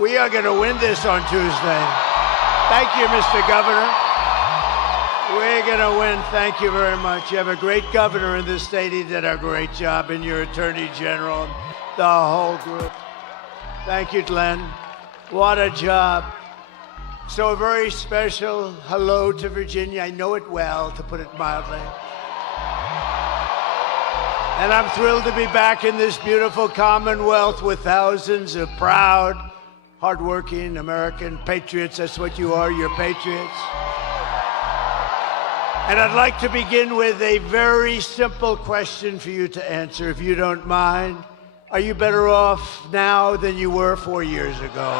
We are going to win this on Tuesday. Thank you, Mr. Governor. We're going to win. Thank you very much. You have a great governor in this state. He did a great job, and your attorney general, the whole group. Thank you, Glenn. What a job. So a very special hello to Virginia. I know it well, to put it mildly. And I'm thrilled to be back in this beautiful Commonwealth with thousands of proud, hardworking American patriots. That's what you are, you're patriots. And I'd like to begin with a very simple question for you to answer, if you don't mind. Are you better off now than you were 4 years ago?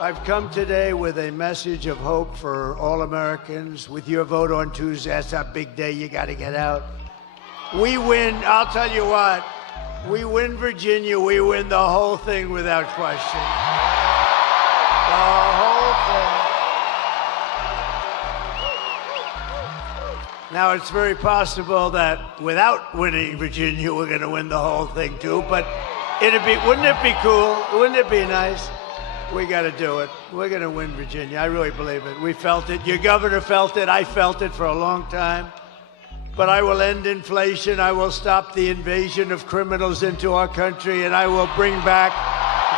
I've come today with a message of hope for all Americans. With your vote on Tuesday, that's a big day. You got to get out. We win. I'll tell you what. We win Virginia. We win the whole thing without question. The whole thing. Now, it's very possible that without winning Virginia, we're going to win the whole thing, too. But wouldn't it be cool? Wouldn't it be nice? We got to do it. We're going to win Virginia. I really believe it. We felt it. Your governor felt it. I felt it for a long time. But I will end inflation. I will stop the invasion of criminals into our country, and I will bring back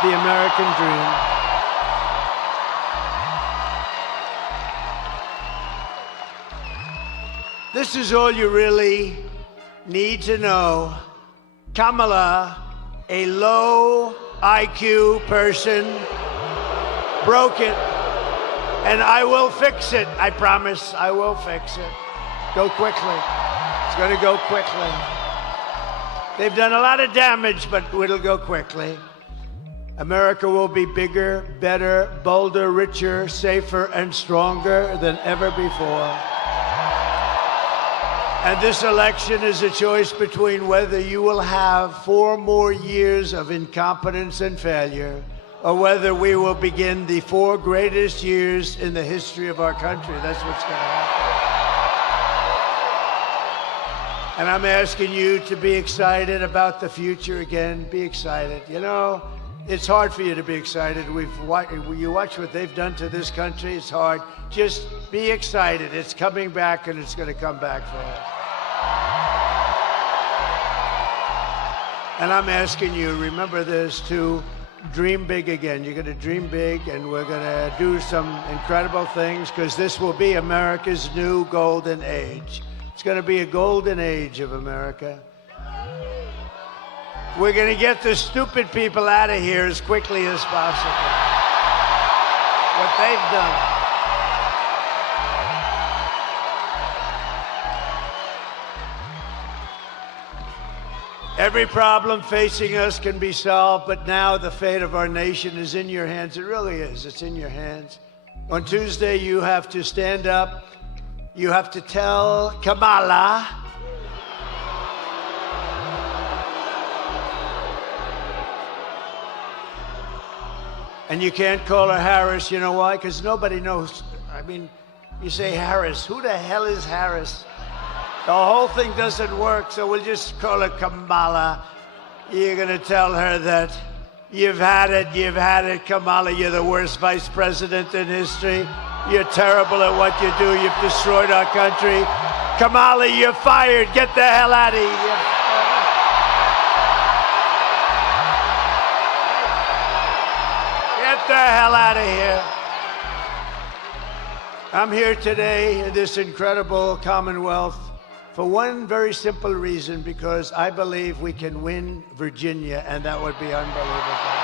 the American dream. This is all you really need to know. Kamala, a low IQ person, broke it, and I will fix it. I promise I will fix it. Go quickly. It's going to go quickly. They've done a lot of damage, but it'll go quickly. America will be bigger, better, bolder, richer, safer, and stronger than ever before. And this election is a choice between whether you will have 4 more years of incompetence and failure, or whether we will begin the 4 greatest years in the history of our country. That's what's going to happen. And I'm asking you to be excited about the future again. Be excited. You know, it's hard for you to be excited. You watch what they've done to this country. It's hard. Just be excited. It's coming back, and it's going to come back fast. And I'm asking you, remember this, to dream big again. You're going to dream big, and we're going to do some incredible things, because this will be America's new golden age. It's going to be a golden age of America. We're going to get the stupid people out of here as quickly as possible. What they've done. Every problem facing us can be solved, but now the fate of our nation is in your hands. It really is. It's in your hands. On Tuesday, you have to stand up. You have to tell Kamala and you can't call her Harris. You know why? Because nobody knows. I mean, you say Harris. Who the hell is Harris? The whole thing doesn't work, so we'll just call her Kamala. You're going to tell her that you've had it, Kamala. You're the worst vice president in history. You're terrible at what you do. You've destroyed our country. Kamala, you're fired. Get the hell out of here. Get the hell out of here. I'm here today in this incredible Commonwealth for one very simple reason, because I believe we can win Virginia, and that would be unbelievable.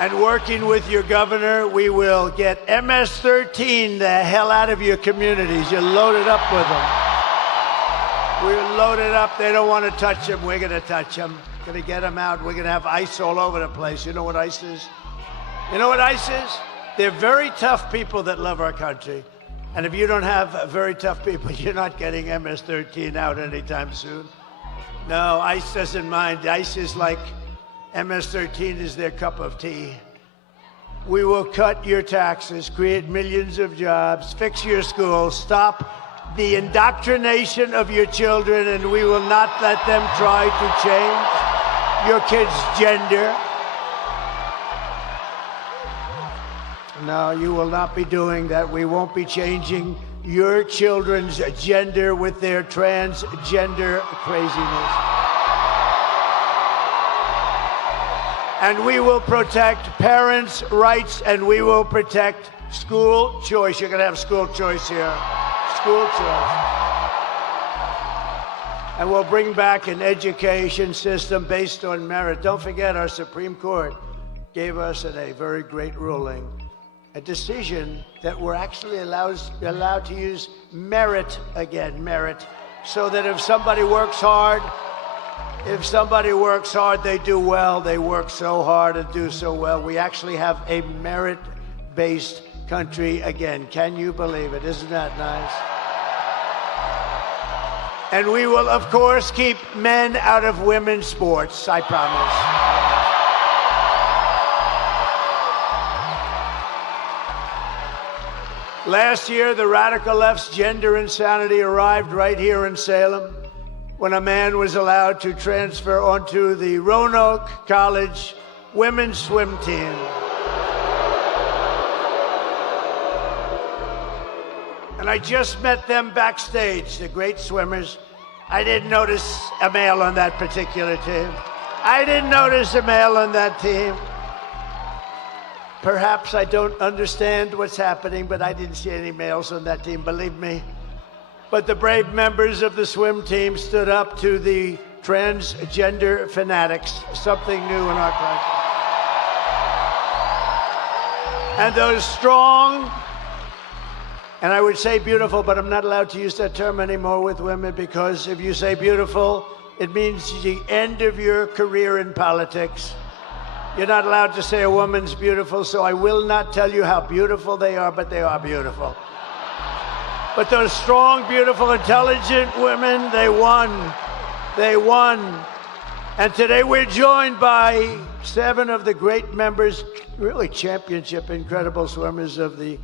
And working with your governor, we will get MS-13 the hell out of your communities. You're loaded up with them. We're loaded up. They don't want to touch them. We're going to touch them. Going to get them out. We're going to have ICE all over the place. You know what ICE is? You know what ICE is? They're very tough people that love our country. And if you don't have very tough people, you're not getting MS-13 out anytime soon. No, ICE doesn't mind. ICE is like MS-13 is their cup of tea. We will cut your taxes, create millions of jobs, fix your schools, stop the indoctrination of your children, and we will not let them try to change your kids' gender. No, you will not be doing that. We won't be changing your children's gender with their transgender craziness. And we will protect parents' rights, and we will protect school choice. You're going to have school choice here. School choice. And we'll bring back an education system based on merit. Don't forget, our Supreme Court gave us in a very great ruling a decision that we're actually allowed to use merit again, merit, so that if somebody works hard, they do well. They work so hard and do so well. We actually have a merit-based country again. Can you believe it? Isn't that nice? And we will, of course, keep men out of women's sports, I promise. Last year, the radical left's gender insanity arrived right here in Salem when a man was allowed to transfer onto the Roanoke College women's swim team. And I just met them backstage, the great swimmers. I didn't notice a male on that particular team. I didn't notice a male on that team. Perhaps I don't understand what's happening, but I didn't see any males on that team, believe me. But the brave members of the swim team stood up to the transgender fanatics, something new in our country. And those strong, and I would say beautiful, but I'm not allowed to use that term anymore with women, because if you say beautiful, it means the end of your career in politics. You're not allowed to say a woman's beautiful, so I will not tell you how beautiful they are, but they are beautiful. But those strong, beautiful, intelligent women, they won. They won. And today we're joined by 7 of the great members, really championship, incredible swimmers of the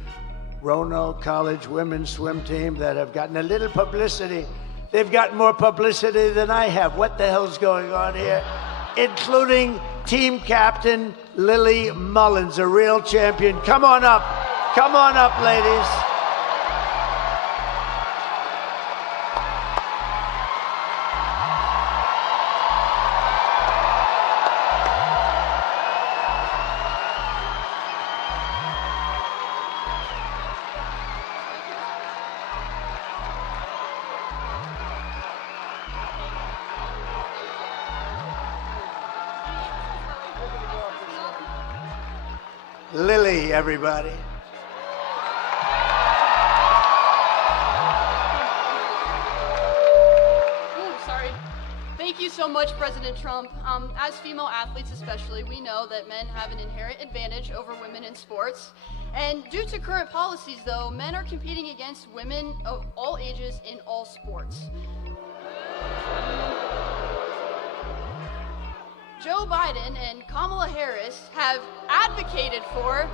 Roanoke College women's swim team that have gotten a little publicity. They've gotten more publicity than I have. What the hell's going on here? Including team captain Lily Mullins, a real champion. Come on up, ladies. Lily, everybody. Sorry. Thank you so much, President Trump. As female athletes especially, we know that men have an inherent advantage over women in sports. And due to current policies, though, men are competing against women of all ages in all sports. Joe Biden and Kamala Harris have advocated for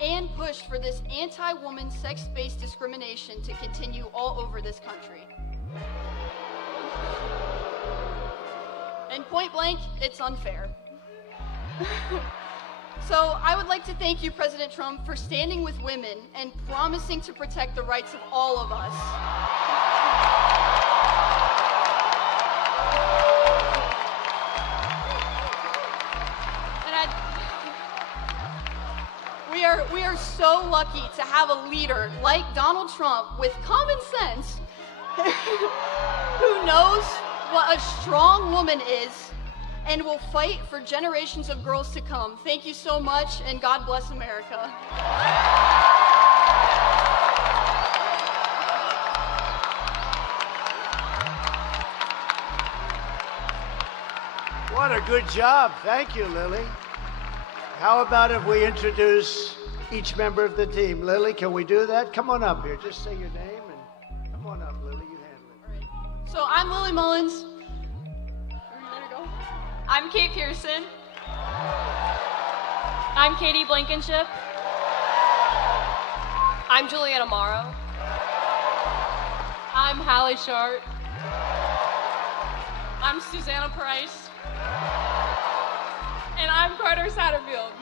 and pushed for this anti-woman sex-based discrimination to continue all over this country. And point blank, it's unfair. So I would like to thank you, President Trump, for standing with women and promising to protect the rights of all of us. We are so lucky to have a leader like Donald Trump with common sense who knows what a strong woman is and will fight for generations of girls to come. Thank you so much, and God bless America. What a good job. Thank you, Lily. How about if we introduce each member of the team? Lily, can we do that? Come on up here. Just say your name and come on up, Lily. You handle it. All right. So I'm Lily Mullins. I'm Kate Pearson. I'm Katie Blankenship. I'm Juliana Morrow. I'm Hallie Short. I'm Susanna Price. And I'm Carter Satterfield.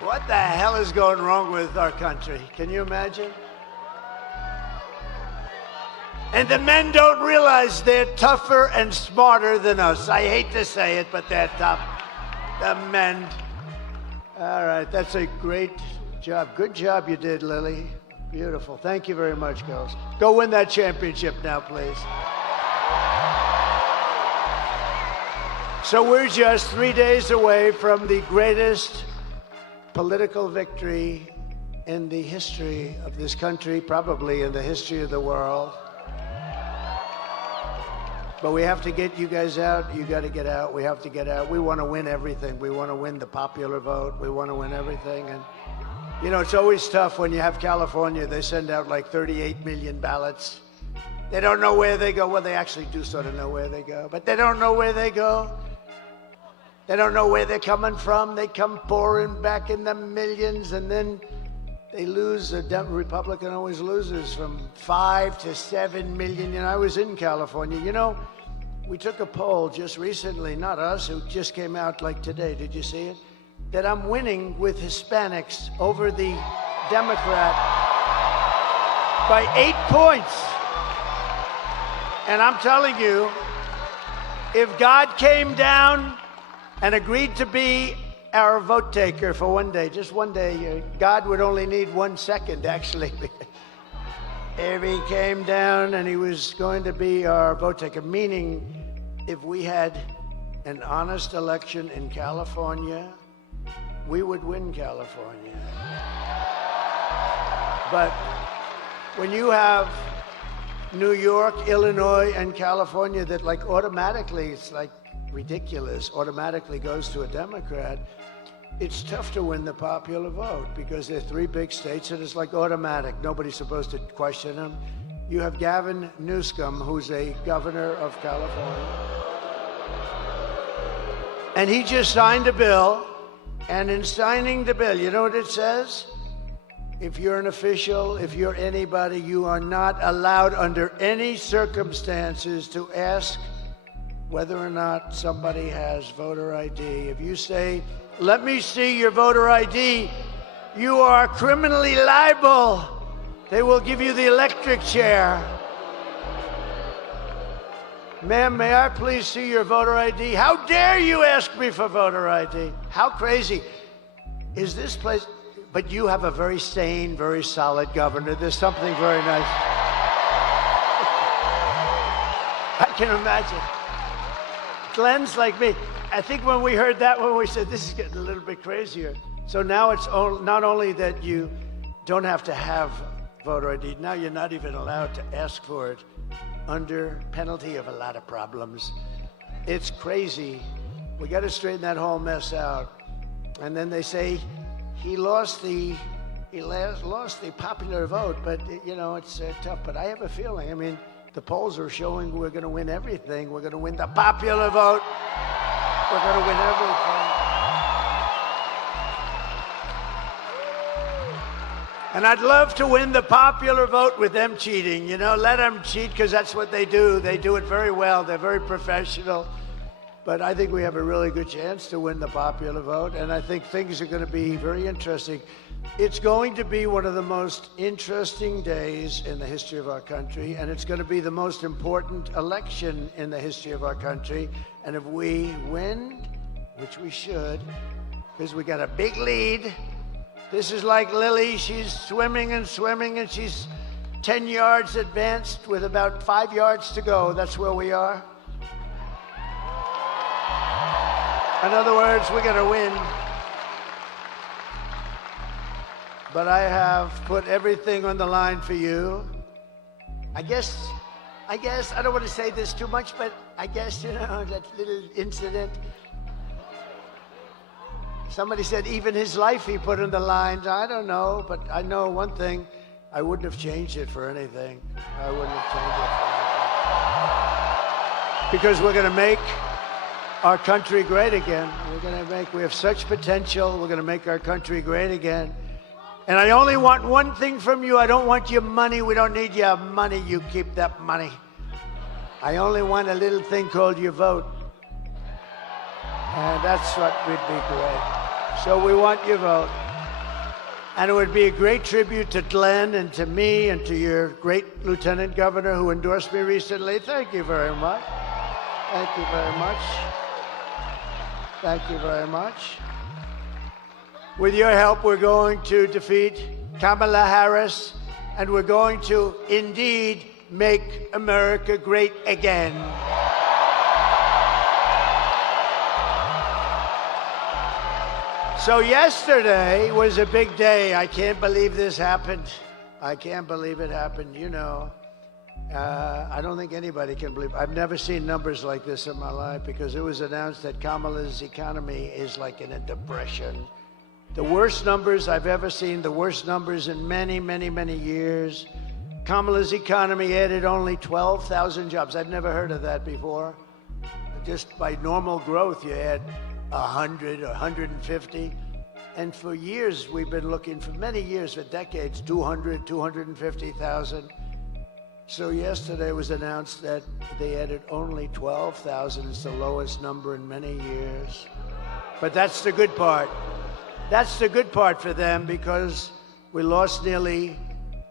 What the hell is going wrong with our country? Can you imagine? And the men don't realize they're tougher and smarter than us. I hate to say it, but they're tough. The men. All right, that's a great job. Good job you did, Lily. Beautiful. Thank you very much, girls. Go win that championship now, please. So we're just 3 days away from the greatest political victory in the history of this country, probably in the history of the world. But we have to get you guys out. You got to get out. We have to get out. We want to win everything. We want to win the popular vote. We want to win everything. And, you know, it's always tough when you have California. They send out like 38 million ballots. They don't know where they go. Well, they actually do sort of know where they go, but they don't know where they go. They don't know where they're coming from. They come pouring back in the millions, and then they lose. A Republican always loses from 5 to 7 million. You know, I was in California. You know, we took a poll just recently, not us, it just came out like today. Did you see it? That I'm winning with Hispanics over the Democrat by 8 points. And I'm telling you, if God came down and agreed to be our vote taker for one day, just one day, God would only need 1 second, actually. If he came down and he was going to be our vote taker, meaning if we had an honest election in California, we would win California. But when you have New York, Illinois, and California that like automatically, it's like ridiculous, automatically goes to a Democrat, it's tough to win the popular vote because they're 3 big states and it's like automatic. Nobody's supposed to question them. You have Gavin Newsom, who's a governor of California. And he just signed a bill. And in signing the bill, you know what it says? If you're an official, if you're anybody, you are not allowed under any circumstances to ask whether or not somebody has voter ID. If you say, let me see your voter ID, you are criminally liable. They will give you the electric chair. Ma'am, may I please see your voter ID? How dare you ask me for voter ID? How crazy is this place? But you have a very sane, very solid governor. There's something very nice. I can imagine. Glenn's like me. I think when we heard that one, we said, this is getting a little bit crazier. So now it's not only that you don't have to have voter ID, now you're not even allowed to ask for it under penalty of a lot of problems. It's crazy. We got to straighten that whole mess out. And then they say he lost the popular vote, but you know, it's tough. But I have a feeling, I mean, the polls are showing we're going to win everything. We're going to win the popular vote. We're going to win everything. And I'd love to win the popular vote with them cheating. You know, let them cheat because that's what they do. They do it very well. They're very professional. But I think we have a really good chance to win the popular vote. And I think things are going to be very interesting. It's going to be one of the most interesting days in the history of our country. And it's going to be the most important election in the history of our country. And if we win, which we should, because we got a big lead. This is like Lily. She's swimming and swimming, and she's 10 yards advanced with about 5 yards to go. That's where we are. In other words, we're going to win. But I have put everything on the line for you. I guess I guess, I don't want to say this too much, but I guess, that little incident. Somebody said even his life he put in the lines. I don't know, but I know one thing. I wouldn't have changed it for anything. I wouldn't have changed it for anything. Because we're going to make our country great again. We have such potential. We're going to make our country great again. And I only want one thing from you. I don't want your money. We don't need your money. You keep that money. I only want a little thing called your vote. And that's what would be great. So we want your vote. And it would be a great tribute to Glenn and to me and to your great Lieutenant Governor who endorsed me recently. Thank you very much. Thank you very much. Thank you very much. With your help, we're going to defeat Kamala Harris, and we're going to indeed make America great again. So yesterday was a big day. I can't believe this happened. I can't believe it happened, I don't think anybody can believe. I've never seen numbers like this in my life because it was announced that Kamala's economy is like in a depression. The worst numbers I've ever seen, the worst numbers in many, many, many years. Kamala's economy added only 12,000 jobs. I've never heard of that before. Just by normal growth, you add 100 or 150. And for years, we've been looking, for many years, for decades, 200, 250,000. So yesterday it was announced that they added only 12,000. It's the lowest number in many years. But that's the good part. That's the good part for them because we lost nearly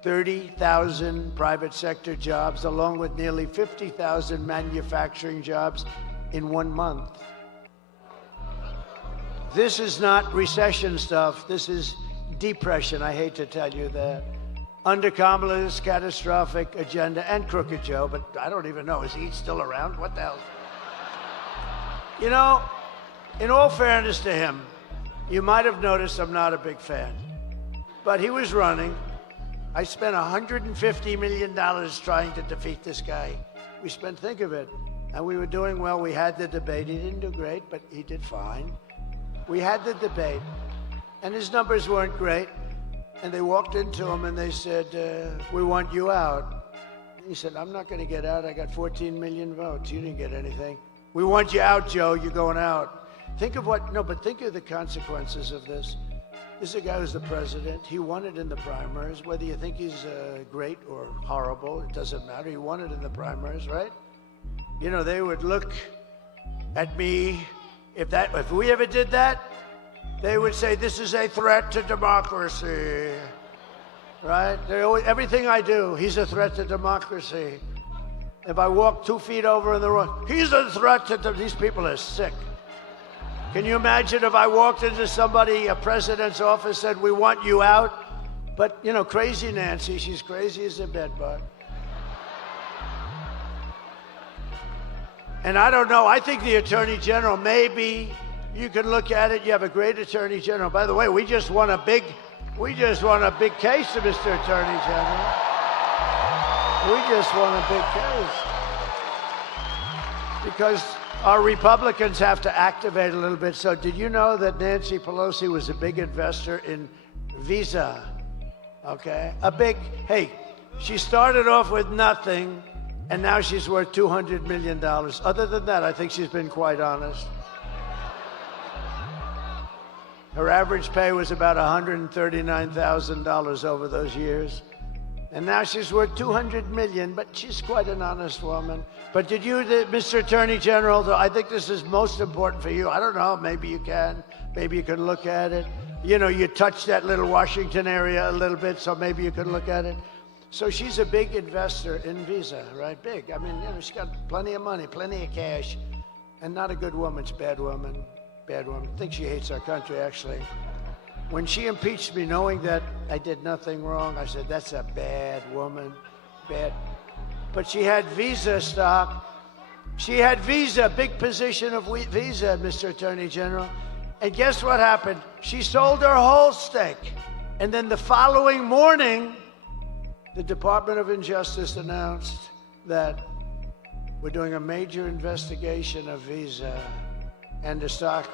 30,000 private sector jobs along with nearly 50,000 manufacturing jobs in 1 month. This is not recession stuff. This is depression. I hate to tell you that. Under Kamala's catastrophic agenda and Crooked Joe, but I don't even know. Is he still around? What the hell? In all fairness to him, you might have noticed I'm not a big fan. But he was running. I spent $150 million trying to defeat this guy. Think of it. And we were doing well. We had the debate. He didn't do great, but he did fine. We had the debate, and his numbers weren't great. And they walked into him and they said, we want you out. He said, I'm not going to get out. I got 14 million votes. You didn't get anything. We want you out, Joe. You're going out. Think of the consequences of this. This is a guy who's the president. He won it in the primaries. Whether you think he's great or horrible, it doesn't matter. He won it in the primaries, right? They would look at me. If we ever did that, they would say, this is a threat to democracy, right? Everything I do, he's a threat to democracy. If I walk 2 feet over in the road, he's a threat to these people are sick. Can you imagine if I walked into a president's office, said, we want you out? But, crazy Nancy, she's crazy as a bedbug. And I don't know, I think the Attorney General, maybe you can look at it. You have a great Attorney General. By the way, we just won a big case, Mr. Attorney General. We just won a big case. Because our Republicans have to activate a little bit. So did you know that Nancy Pelosi was a big investor in Visa? Okay, she started off with nothing, and now she's worth $200 million. Other than that, I think she's been quite honest. Her average pay was about $139,000 over those years. And now she's worth $200 million, but she's quite an honest woman. But Mr. Attorney General, I think this is most important for you. I don't know, maybe you can look at it. You touched that little Washington area a little bit, so maybe you can look at it. So she's a big investor in Visa, right? Big. I mean, she's got plenty of money, plenty of cash, and not a good woman. She's a bad woman. Bad woman. I think she hates our country, actually. When she impeached me, knowing that I did nothing wrong, I said, that's a bad woman. Bad. But she had Visa stock. She had Visa, big position of Visa, Mr. Attorney General. And guess what happened? She sold her whole stake. And then the following morning, the Department of Justice announced that we're doing a major investigation of Visa and the stock.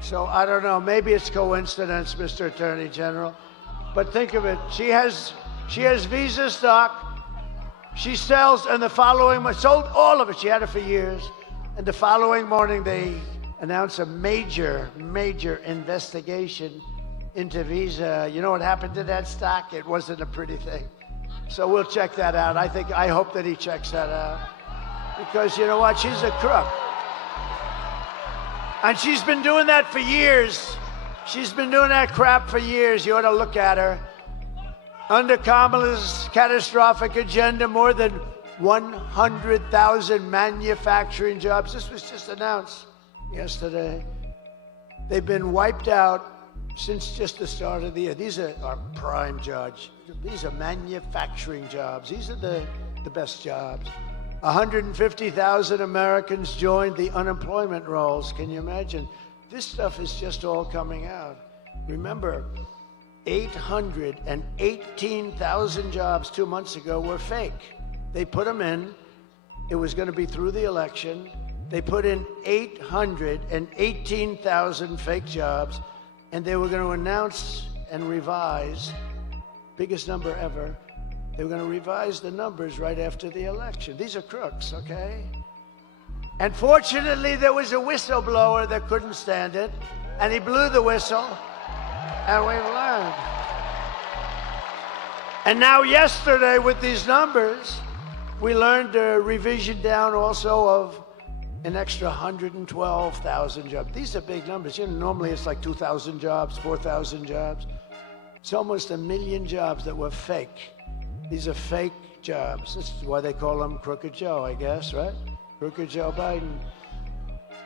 So I don't know, maybe it's coincidence, Mr. Attorney General, but think of it. She has Visa stock. She sells, and the following, sold all of it. She had it for years. And the following morning, they announced a major investigation into Visa. You know what happened to that stock? It wasn't a pretty thing. So we'll check that out. I hope that he checks that out. Because you know what? She's a crook. And she's been doing that for years. She's been doing that crap for years. You ought to look at her. Under Kamala's catastrophic agenda, more than 100,000 manufacturing jobs. This was just announced yesterday. They've been wiped out since just the start of the year. These are our prime jobs. These are manufacturing jobs. These are the best jobs. 150,000 Americans joined the unemployment rolls. Can you imagine? This stuff is just all coming out. Remember, 818,000 jobs 2 months ago were fake. They put them in. It was going to be through the election. They put in 818,000 fake jobs, and they were going to announce and revise, biggest number ever. They were going to revise the numbers right after the election. These are crooks, okay? And fortunately, there was a whistleblower that couldn't stand it, and he blew the whistle, and we've learned. And now yesterday, with these numbers, we learned a revision down also of an extra 112,000 jobs. These are big numbers. You know, normally it's like 2,000 jobs, 4,000 jobs. It's almost 1 million jobs that were fake. These are fake jobs. This is why they call him Crooked Joe, I guess, right? Crooked Joe Biden.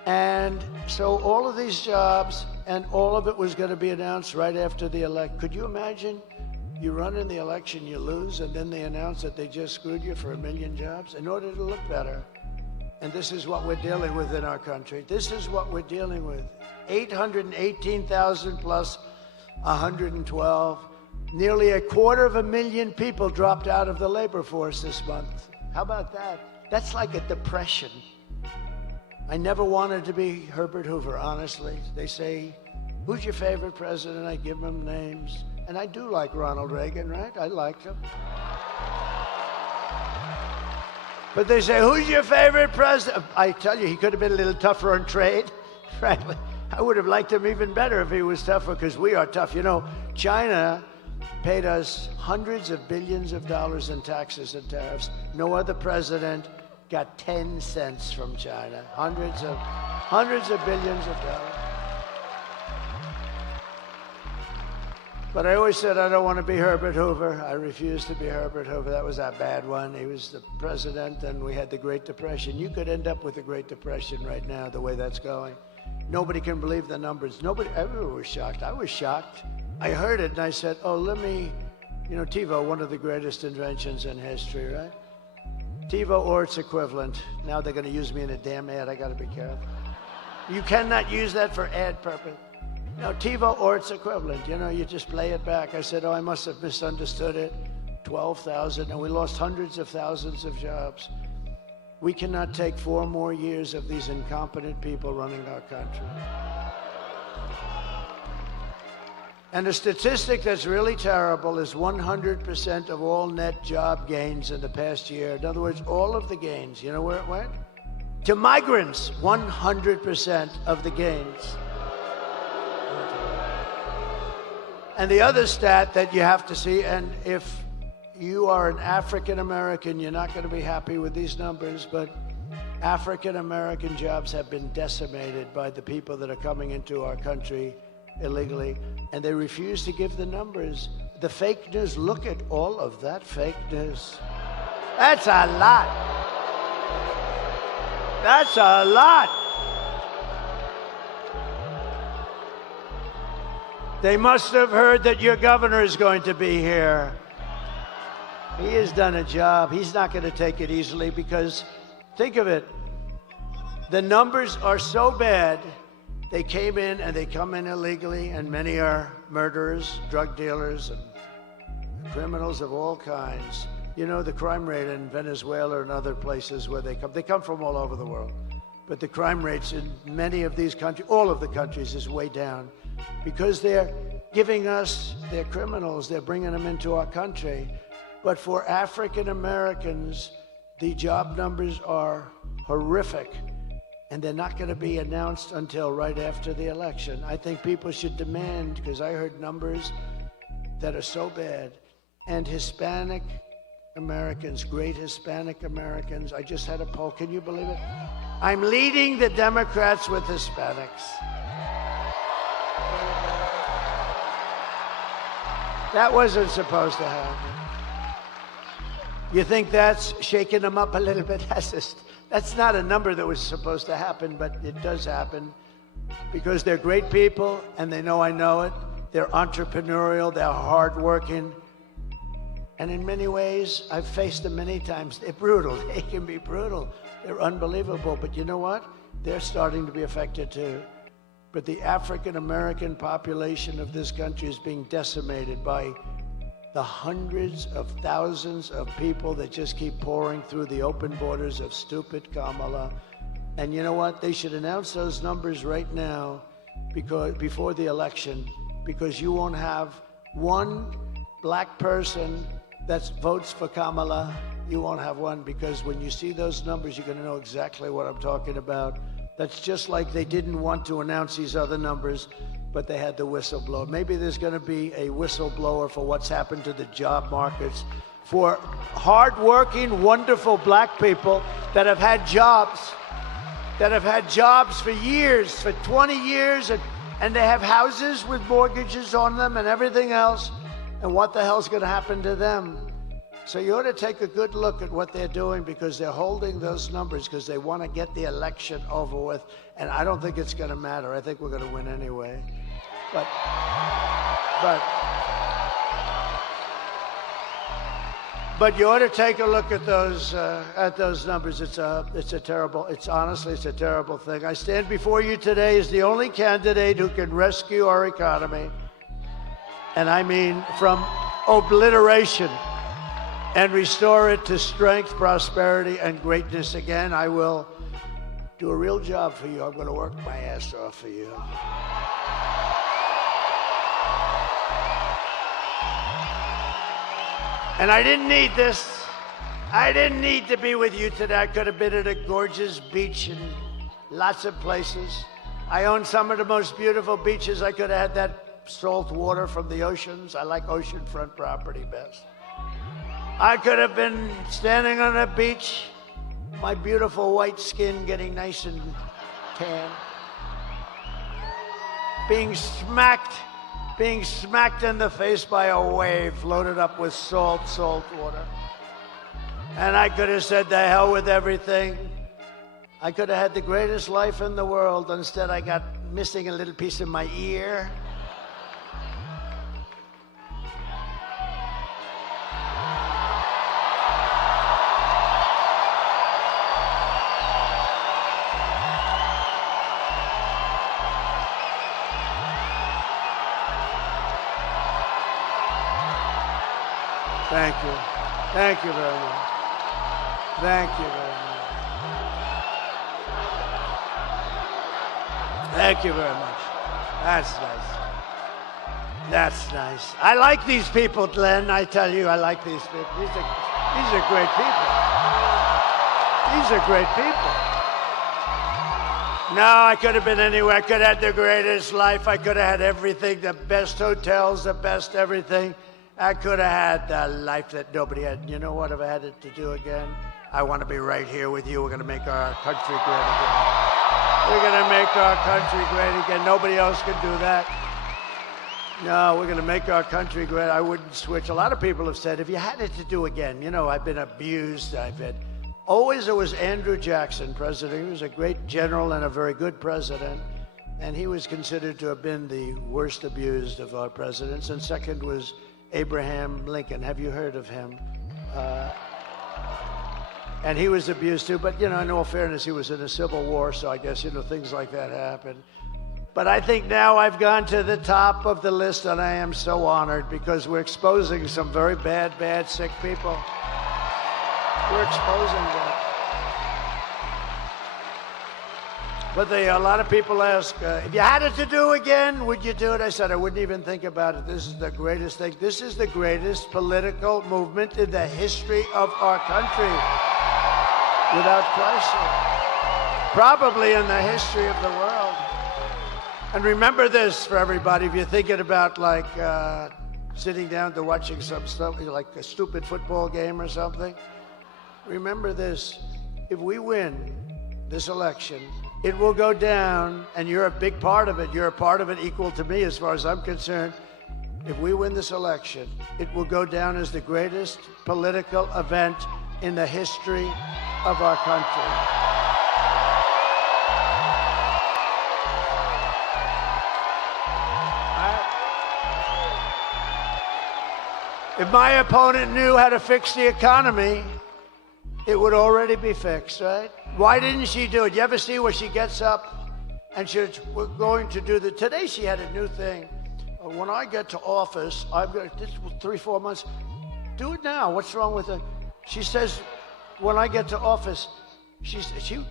And so all of these jobs, and all of it was going to be announced right after the election. Could you imagine? You run in the election, you lose, and then they announce that they just screwed you for 1 million jobs in order to look better. And this is what we're dealing with in our country. This is what we're dealing with. 818,000 plus 112. Nearly 250,000 people dropped out of the labor force this month. How about that? That's like a depression. I never wanted to be Herbert Hoover, honestly. They say, who's your favorite president? I give them names. And I do like Ronald Reagan, right? I liked him. But they say, who's your favorite president? I tell you, he could have been a little tougher on trade, frankly. I would have liked him even better if he was tougher, because we are tough. You know, China paid us hundreds of billions of dollars in taxes and tariffs. No other president got 10 cents from China. Hundreds of billions of dollars. But I always said I don't want to be Herbert Hoover. I refused to be Herbert Hoover. That was a bad one. He was the president, and we had the Great Depression. You could end up with the Great Depression right now, the way that's going. Nobody can believe the numbers. Everyone was shocked. I was shocked. I heard it, and I said, oh, TiVo, one of the greatest inventions in history, right? TiVo or its equivalent. Now they're going to use me in a damn ad. I got to be careful. You cannot use that for ad purpose. No, TiVo or its equivalent. You just play it back. I said, I must have misunderstood it. 12,000, and we lost hundreds of thousands of jobs. We cannot take 4 more years of these incompetent people running our country. And a statistic that's really terrible is 100% of all net job gains in the past year. In other words, all of the gains. You know where it went? To migrants, 100% of the gains. And the other stat that you have to see, and if you are an African American, you're not going to be happy with these numbers, but African American jobs have been decimated by the people that are coming into our country illegally, and they refuse to give the numbers. The fake news, look at all of that fake news. That's a lot. That's a lot. They must have heard that your governor is going to be here. He has done a job. He's not going to take it easily, because think of it. The numbers are so bad. They came in, and they come in illegally, and many are murderers, drug dealers, and criminals of all kinds. You know, the crime rate in Venezuela and other places where they come from all over the world. But the crime rates in many of these countries, all of the countries, is way down because they're giving us their criminals, they're bringing them into our country. But for African Americans, the job numbers are horrific, and they're not going to be announced until right after the election. I think people should demand, because I heard numbers that are so bad, and Hispanic Americans, great Hispanic Americans, I just had a poll, can you believe it? I'm leading the Democrats with Hispanics. That wasn't supposed to happen. You think that's shaking them up a little bit? That's not a number that was supposed to happen, but it does happen because they're great people and they know I know it. They're entrepreneurial, they're hardworking. And in many ways, I've faced them many times. They're brutal, they can be brutal. They're unbelievable, but you know what? They're starting to be affected too. But the African American population of this country is being decimated by the hundreds of thousands of people that just keep pouring through the open borders of stupid Kamala. And you know what? They should announce those numbers right now because before the election, because you won't have one black person that votes for Kamala. You won't have one, because when you see those numbers, you're going to know exactly what I'm talking about. That's just like they didn't want to announce these other numbers, but they had the whistleblower. Maybe there's going to be a whistleblower for what's happened to the job markets for hardworking, wonderful black people that have had jobs for years, for 20 years, and they have houses with mortgages on them and everything else. And what the hell's going to happen to them? So you ought to take a good look at what they're doing, because they're holding those numbers because they want to get the election over with. And I don't think it's going to matter. I think we're going to win anyway. But you ought to take a look at those numbers. It's honestly a terrible thing. I stand before you today as the only candidate who can rescue our economy. And I mean from obliteration, and restore it to strength, prosperity, and greatness again. I will do a real job for you. I'm going to work my ass off for you. And I didn't need this. I didn't need to be with you today. I could have been at a gorgeous beach in lots of places. I own some of the most beautiful beaches. I could have had that salt water from the oceans. I like oceanfront property best. I could have been standing on a beach, my beautiful white skin getting nice and tan, being smacked in the face by a wave loaded up with salt water. And I could have said, the hell with everything. I could have had the greatest life in the world. Instead, I got missing a little piece of my ear. Thank you. Thank you very much. Thank you very much. Thank you very much. That's nice. That's nice. I like these people, Glenn. I tell you, I like these people. These are great people. These are great people. No, I could have been anywhere. I could have had the greatest life. I could have had everything, the best hotels, the best everything. I could have had the life that nobody had. You know what? If I had it to do again, I want to be right here with you. We're going to make our country great again. We're going to make our country great again. Nobody else can do that. No, we're going to make our country great. I wouldn't switch. A lot of people have said, if you had it to do again, you know, I've been abused. Always it was Andrew Jackson, president. He was a great general and a very good president. And he was considered to have been the worst abused of our presidents. And second was Abraham Lincoln. Have you heard of him? And he was abused too, but you know, in all fairness, he was in a civil war, so I guess, you know, things like that happen. But I think now I've gone to the top of the list, and I am so honored because we're exposing some very bad, sick people. We're exposing that. But a lot of people ask, if you had it to do again, would you do it? I said, I wouldn't even think about it. This is the greatest thing. This is the greatest political movement in the history of our country, without question. Probably in the history of the world. And remember this for everybody, if you're thinking about like sitting down to watching some stuff, like a stupid football game or something, remember this, if we win this election, it will go down, and you're a big part of it. You're a part of it equal to me as far as I'm concerned. If we win this election, it will go down as the greatest political event in the history of our country. If my opponent knew how to fix the economy, it would already be fixed, right? Why didn't she do it? You ever see where she gets up and she's, we're going to do the, today she had a new thing. When I get to office, I've got this 3-4 months. Do it now. What's wrong with it? She says, when I get to office, she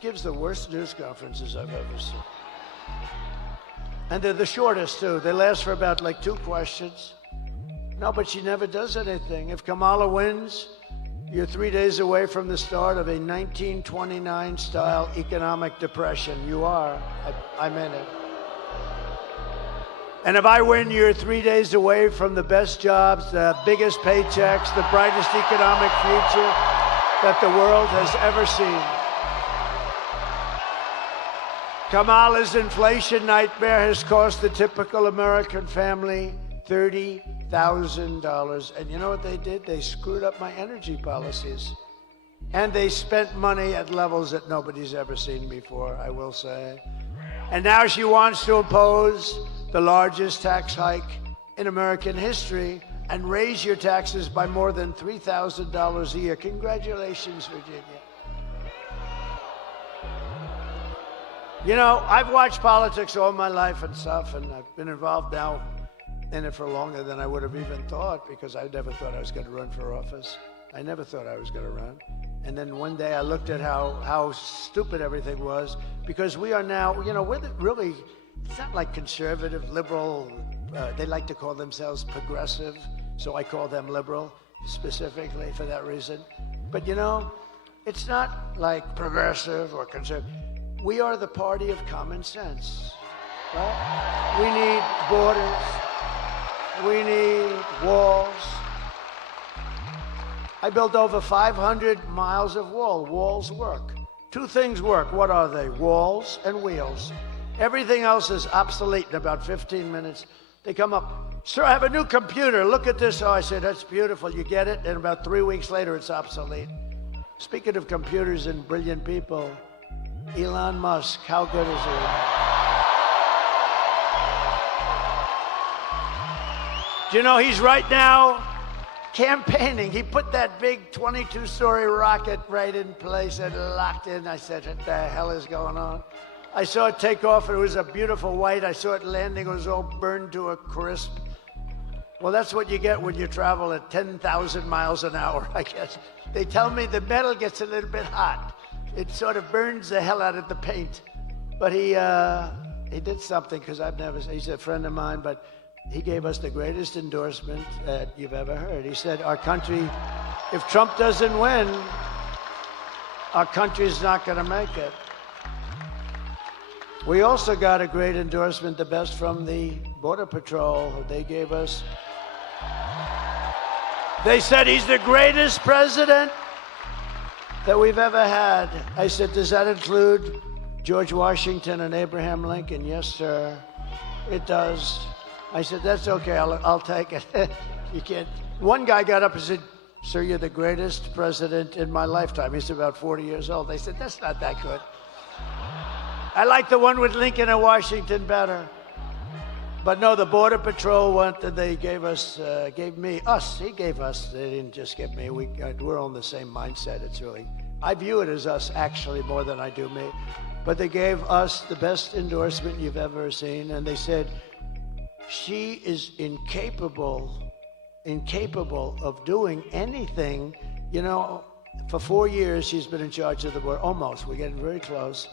gives the worst news conferences I've ever seen. And they're the shortest too. They last for about like 2 questions. No, but she never does anything. If Kamala wins, you're 3 days away from the start of a 1929-style economic depression. You are. I'm in it. And if I win, you're 3 days away from the best jobs, the biggest paychecks, the brightest economic future that the world has ever seen. Kamala's inflation nightmare has cost the typical American family $30,000. And you know what they did? They screwed up my energy policies. And they spent money at levels that nobody's ever seen before, I will say. And now she wants to impose the largest tax hike in American history and raise your taxes by more than $3,000 a year. Congratulations, Virginia. You know, I've watched politics all my life and stuff, and I've been involved now in it for longer than I would have even thought, because I never thought I was going to run for office. I never thought I was going to run. And then one day I looked at how stupid everything was, because we are now, you know, we're really, it's not like conservative, liberal. They like to call themselves progressive, so I call them liberal specifically for that reason. But you know, it's not like progressive or conservative. We are the party of common sense, right? We need borders. We need walls. I built over 500 miles of wall. Walls work. 2 things work. What are they? Walls and wheels. Everything else is obsolete in about 15 minutes. They come up, sir, I have a new computer. Look at this. Oh, I said, that's beautiful. You get it? And about 3 weeks later, it's obsolete. Speaking of computers and brilliant people, Elon Musk, how good is he? Do you know he's right now campaigning? He put that big 22-story rocket right in place and locked in. I said, what the hell is going on? I saw it take off, and it was a beautiful white. I saw it landing. It was all burned to a crisp. Well, that's what you get when you travel at 10,000 miles an hour, I guess. They tell me the metal gets a little bit hot. It sort of burns the hell out of the paint. But he did something, because he's a friend of mine, but he gave us the greatest endorsement that you've ever heard. He said, our country, if Trump doesn't win, our country's not going to make it. We also got a great endorsement, the best from the Border Patrol. They gave us, they said he's the greatest president that we've ever had. I said, does that include George Washington and Abraham Lincoln? Yes, sir, it does. I said, that's okay, I'll take it. You can't. One guy got up and said, sir, you're the greatest president in my lifetime. He's about 40 years old. They said, that's not that good. I like the one with Lincoln and Washington better. But no, the Border Patrol they gave us, gave me, us, he gave us, they didn't just give me, we're on the same mindset. It's really, I view it as us actually more than I do me. But they gave us the best endorsement you've ever seen, and they said, she is incapable of doing anything. You know, For 4 years, she's been in charge of the border. Almost. We're getting very close.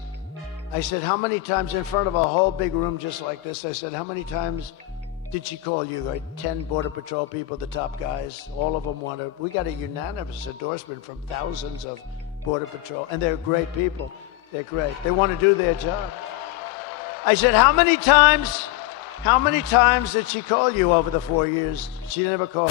I said, how many times in front of a whole big room just like this, I said, how many times did she call you? Right? 10 Border Patrol people, the top guys. All of them wanted. We got a unanimous endorsement from thousands of Border Patrol. And they're great people. They're great. They want to do their job. I said, how many times did she call you over the 4 years? She never called.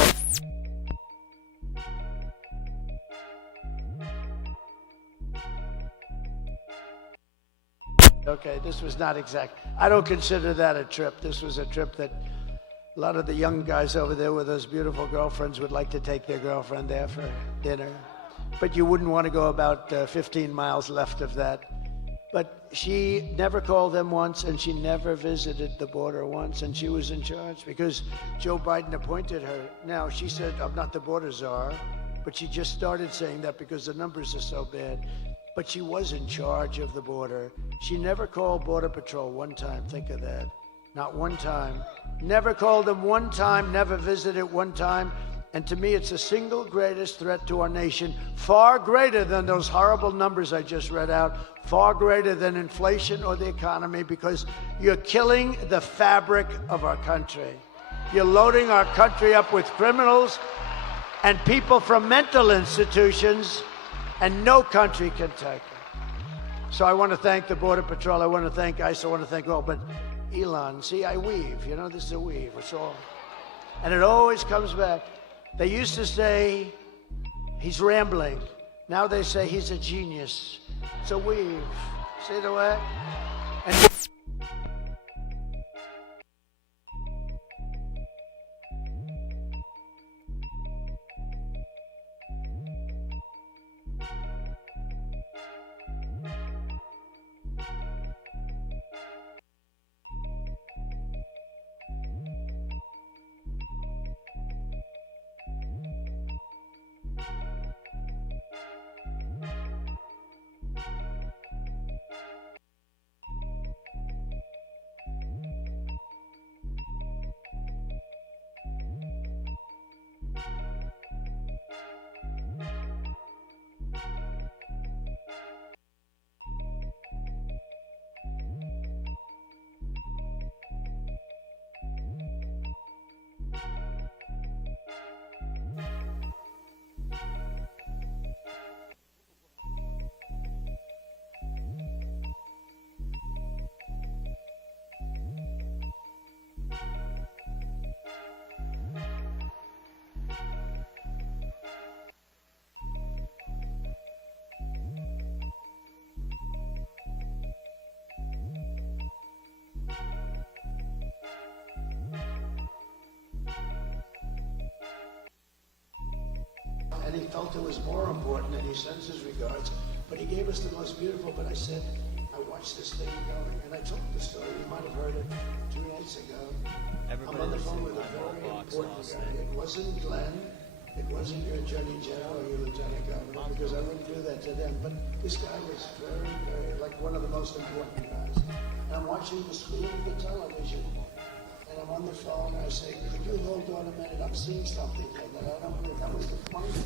Okay, this was not exact. I don't consider that a trip. This was a trip that a lot of the young guys over there with those beautiful girlfriends would like to take their girlfriend there for dinner. But you wouldn't want to go about 15 miles left of that. But she never called them once, and she never visited the border once, and she was in charge because Joe Biden appointed her. Now, she said, I'm not the border czar, but she just started saying that because the numbers are so bad. But she was in charge of the border. She never called Border Patrol one time. Think of that. Not one time. Never called them one time, never visited one time. And to me, it's the single greatest threat to our nation, far greater than those horrible numbers I just read out, far greater than inflation or the economy, because you're killing the fabric of our country. You're loading our country up with criminals and people from mental institutions, and no country can take it. So I want to thank the Border Patrol. I want to thank ICE. I want to thank all. But Elon, see, I weave. You know, this is a weave. It's all. And it always comes back. They used to say he's rambling. Now they say he's a genius. It's a weave. See the way? And he felt it was more important, and he sends his regards. But he gave us the most beautiful. But I said, I watched this thing going, and I told the story. You might have heard it 2 nights ago. I'm on the phone with a very important guy. It wasn't Glenn. It wasn't your Attorney General or your Lieutenant Governor, because I wouldn't do that to them. But this guy was very, very, like one of the most important guys. And I'm watching the screen of the television. And I'm on the phone, and I say, could you hold on a minute? I'm seeing something that I don't know. That was the funniest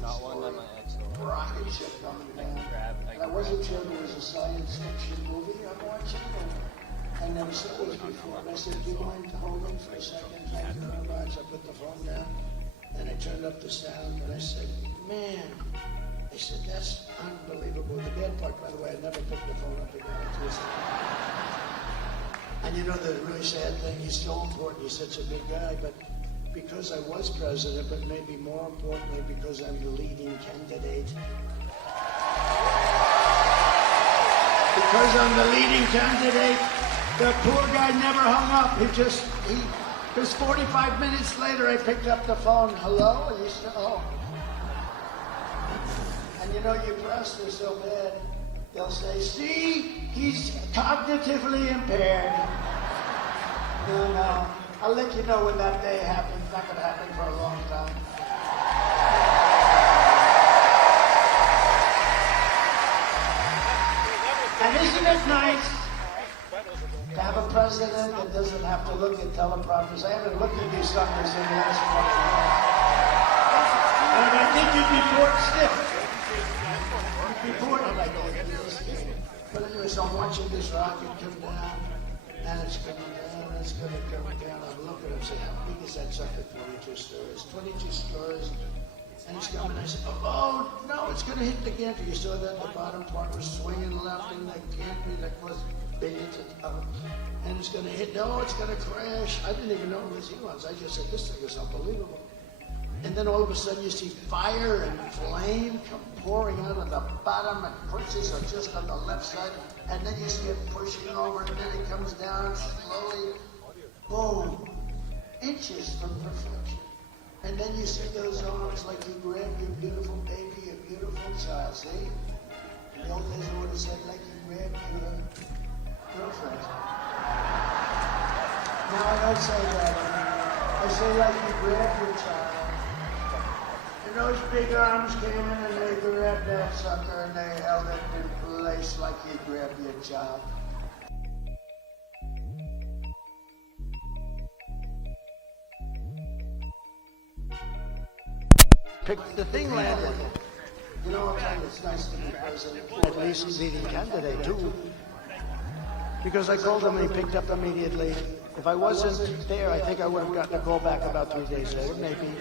rocket ship coming down. And I wasn't sure it was a science fiction movie I'm watching. And never saw this before. And I said, do you mind holding for a second? Thank you very much. I put the phone down, and I turned up the sound, and I said, man. I said, that's unbelievable. The bad part, by the way, I never picked the phone up again. And you know the really sad thing, he's so important, he's such a big guy, but because I was president, but maybe more importantly because I'm the leading candidate. Because I'm the leading candidate, the poor guy never hung up. Because 45 minutes later I picked up the phone, hello? And he said, oh. And you know, you press this so bad. They'll say, see, he's cognitively impaired. No. I'll let you know when that day happens. It's not going to happen for a long time. And isn't it nice to have a president that doesn't have to look at teleprompters? I haven't looked at these suckers in the last 4 years. And I think you'd be bored stiff. Because I'm watching this rocket come down, and it's coming down, and it's going to come down. I'm looking, I'm saying, how big is that sucker? 22 stories. 22 stories. And it's coming, I said, oh, no, it's going to hit the gantry. You saw that the bottom part was swinging left in the gantry that was billions of tons. And it's going to hit, no, it's going to crash. I didn't even know it was Elon's. I just said, this thing is unbelievable. And then all of a sudden you see fire and flame come pouring out of the bottom, and pushes are just on the left side. And then you see it pushing over, and then it comes down slowly, boom, inches from perfection. And then you see those arms like you grab your beautiful baby, your beautiful child, see? The old days would have said like you grab your girlfriend. Now I don't say that. I say like you grab your child. And those big arms came in and they grabbed that sucker and they held it in place like you grabbed your child. The thing landed. You know, I'll tell you, it's nice to be president. At least leading candidate, too. Because I called him and he picked up immediately. If I wasn't there, I think I would have gotten a call back about 3 days later, maybe.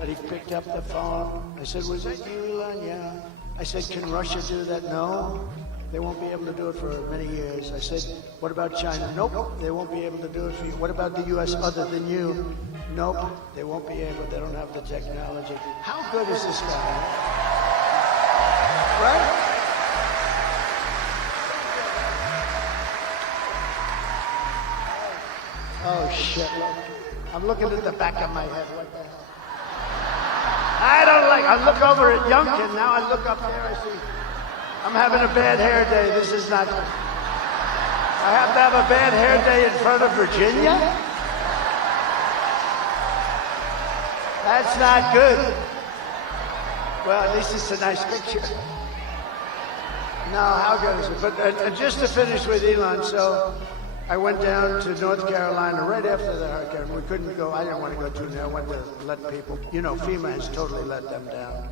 But he picked up the phone. I said, was that you, Elon? Yeah. I said, can Russia do that? No. They won't be able to do it for many years. I said, what about China? Nope, they won't be able to do it for you. What about the U.S. other than you? Nope, they won't be able. They don't have the technology. How good is this guy? Right? Oh, shit. I'm looking at the back of my head. What the hell? I don't like, I look over at Youngkin, now I look up there, I see, I'm having a bad hair day, this is not, I have to have a bad hair day in front of Virginia? That's not good. Well, at least it's a nice picture. No, how good is it? But and just to finish with Elon, so I went down to North Carolina right after the hurricane. We couldn't go, I didn't want to go too near. I went to let people, you know, FEMA has totally let them down.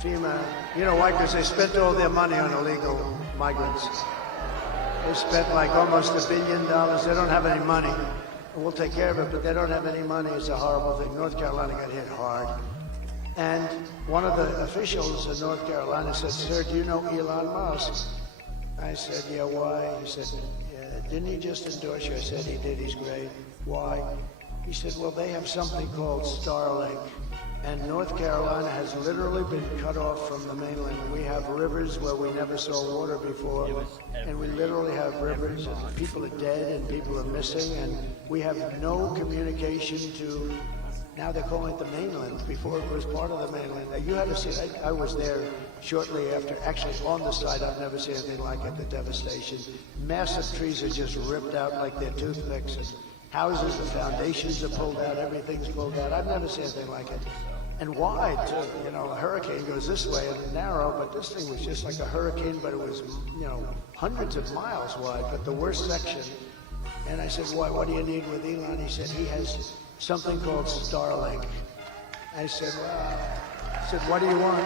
FEMA, you know why? Because they spent all their money on illegal migrants. They spent like almost $1 billion. They don't have any money. We'll take care of it, but they don't have any money. It's a horrible thing. North Carolina got hit hard. And one of the officials in North Carolina said, sir, do you know Elon Musk? I said, yeah, why? He said, didn't he just endorse you? I said, he did, he's great. Why? He said, well, they have something called Starlink. And North Carolina has literally been cut off from the mainland. We have rivers where we never saw water before. And we literally have rivers, and people are dead, and people are missing, and we have no communication to, now they're calling it the mainland. Before it was part of the mainland. Now, you had to see, I was there shortly after, actually on the site. I've never seen anything like it, the devastation. Massive trees are just ripped out like they're toothpicks. And houses, the foundations are pulled out, everything's pulled out. I've never seen anything like it. And wide, too. You know, a hurricane goes this way and narrow, but this thing was just like a hurricane, but it was, you know, hundreds of miles wide, but the worst section. And I said, what do you need with Elon? He said, he has something called Starlink. I said, what do you want?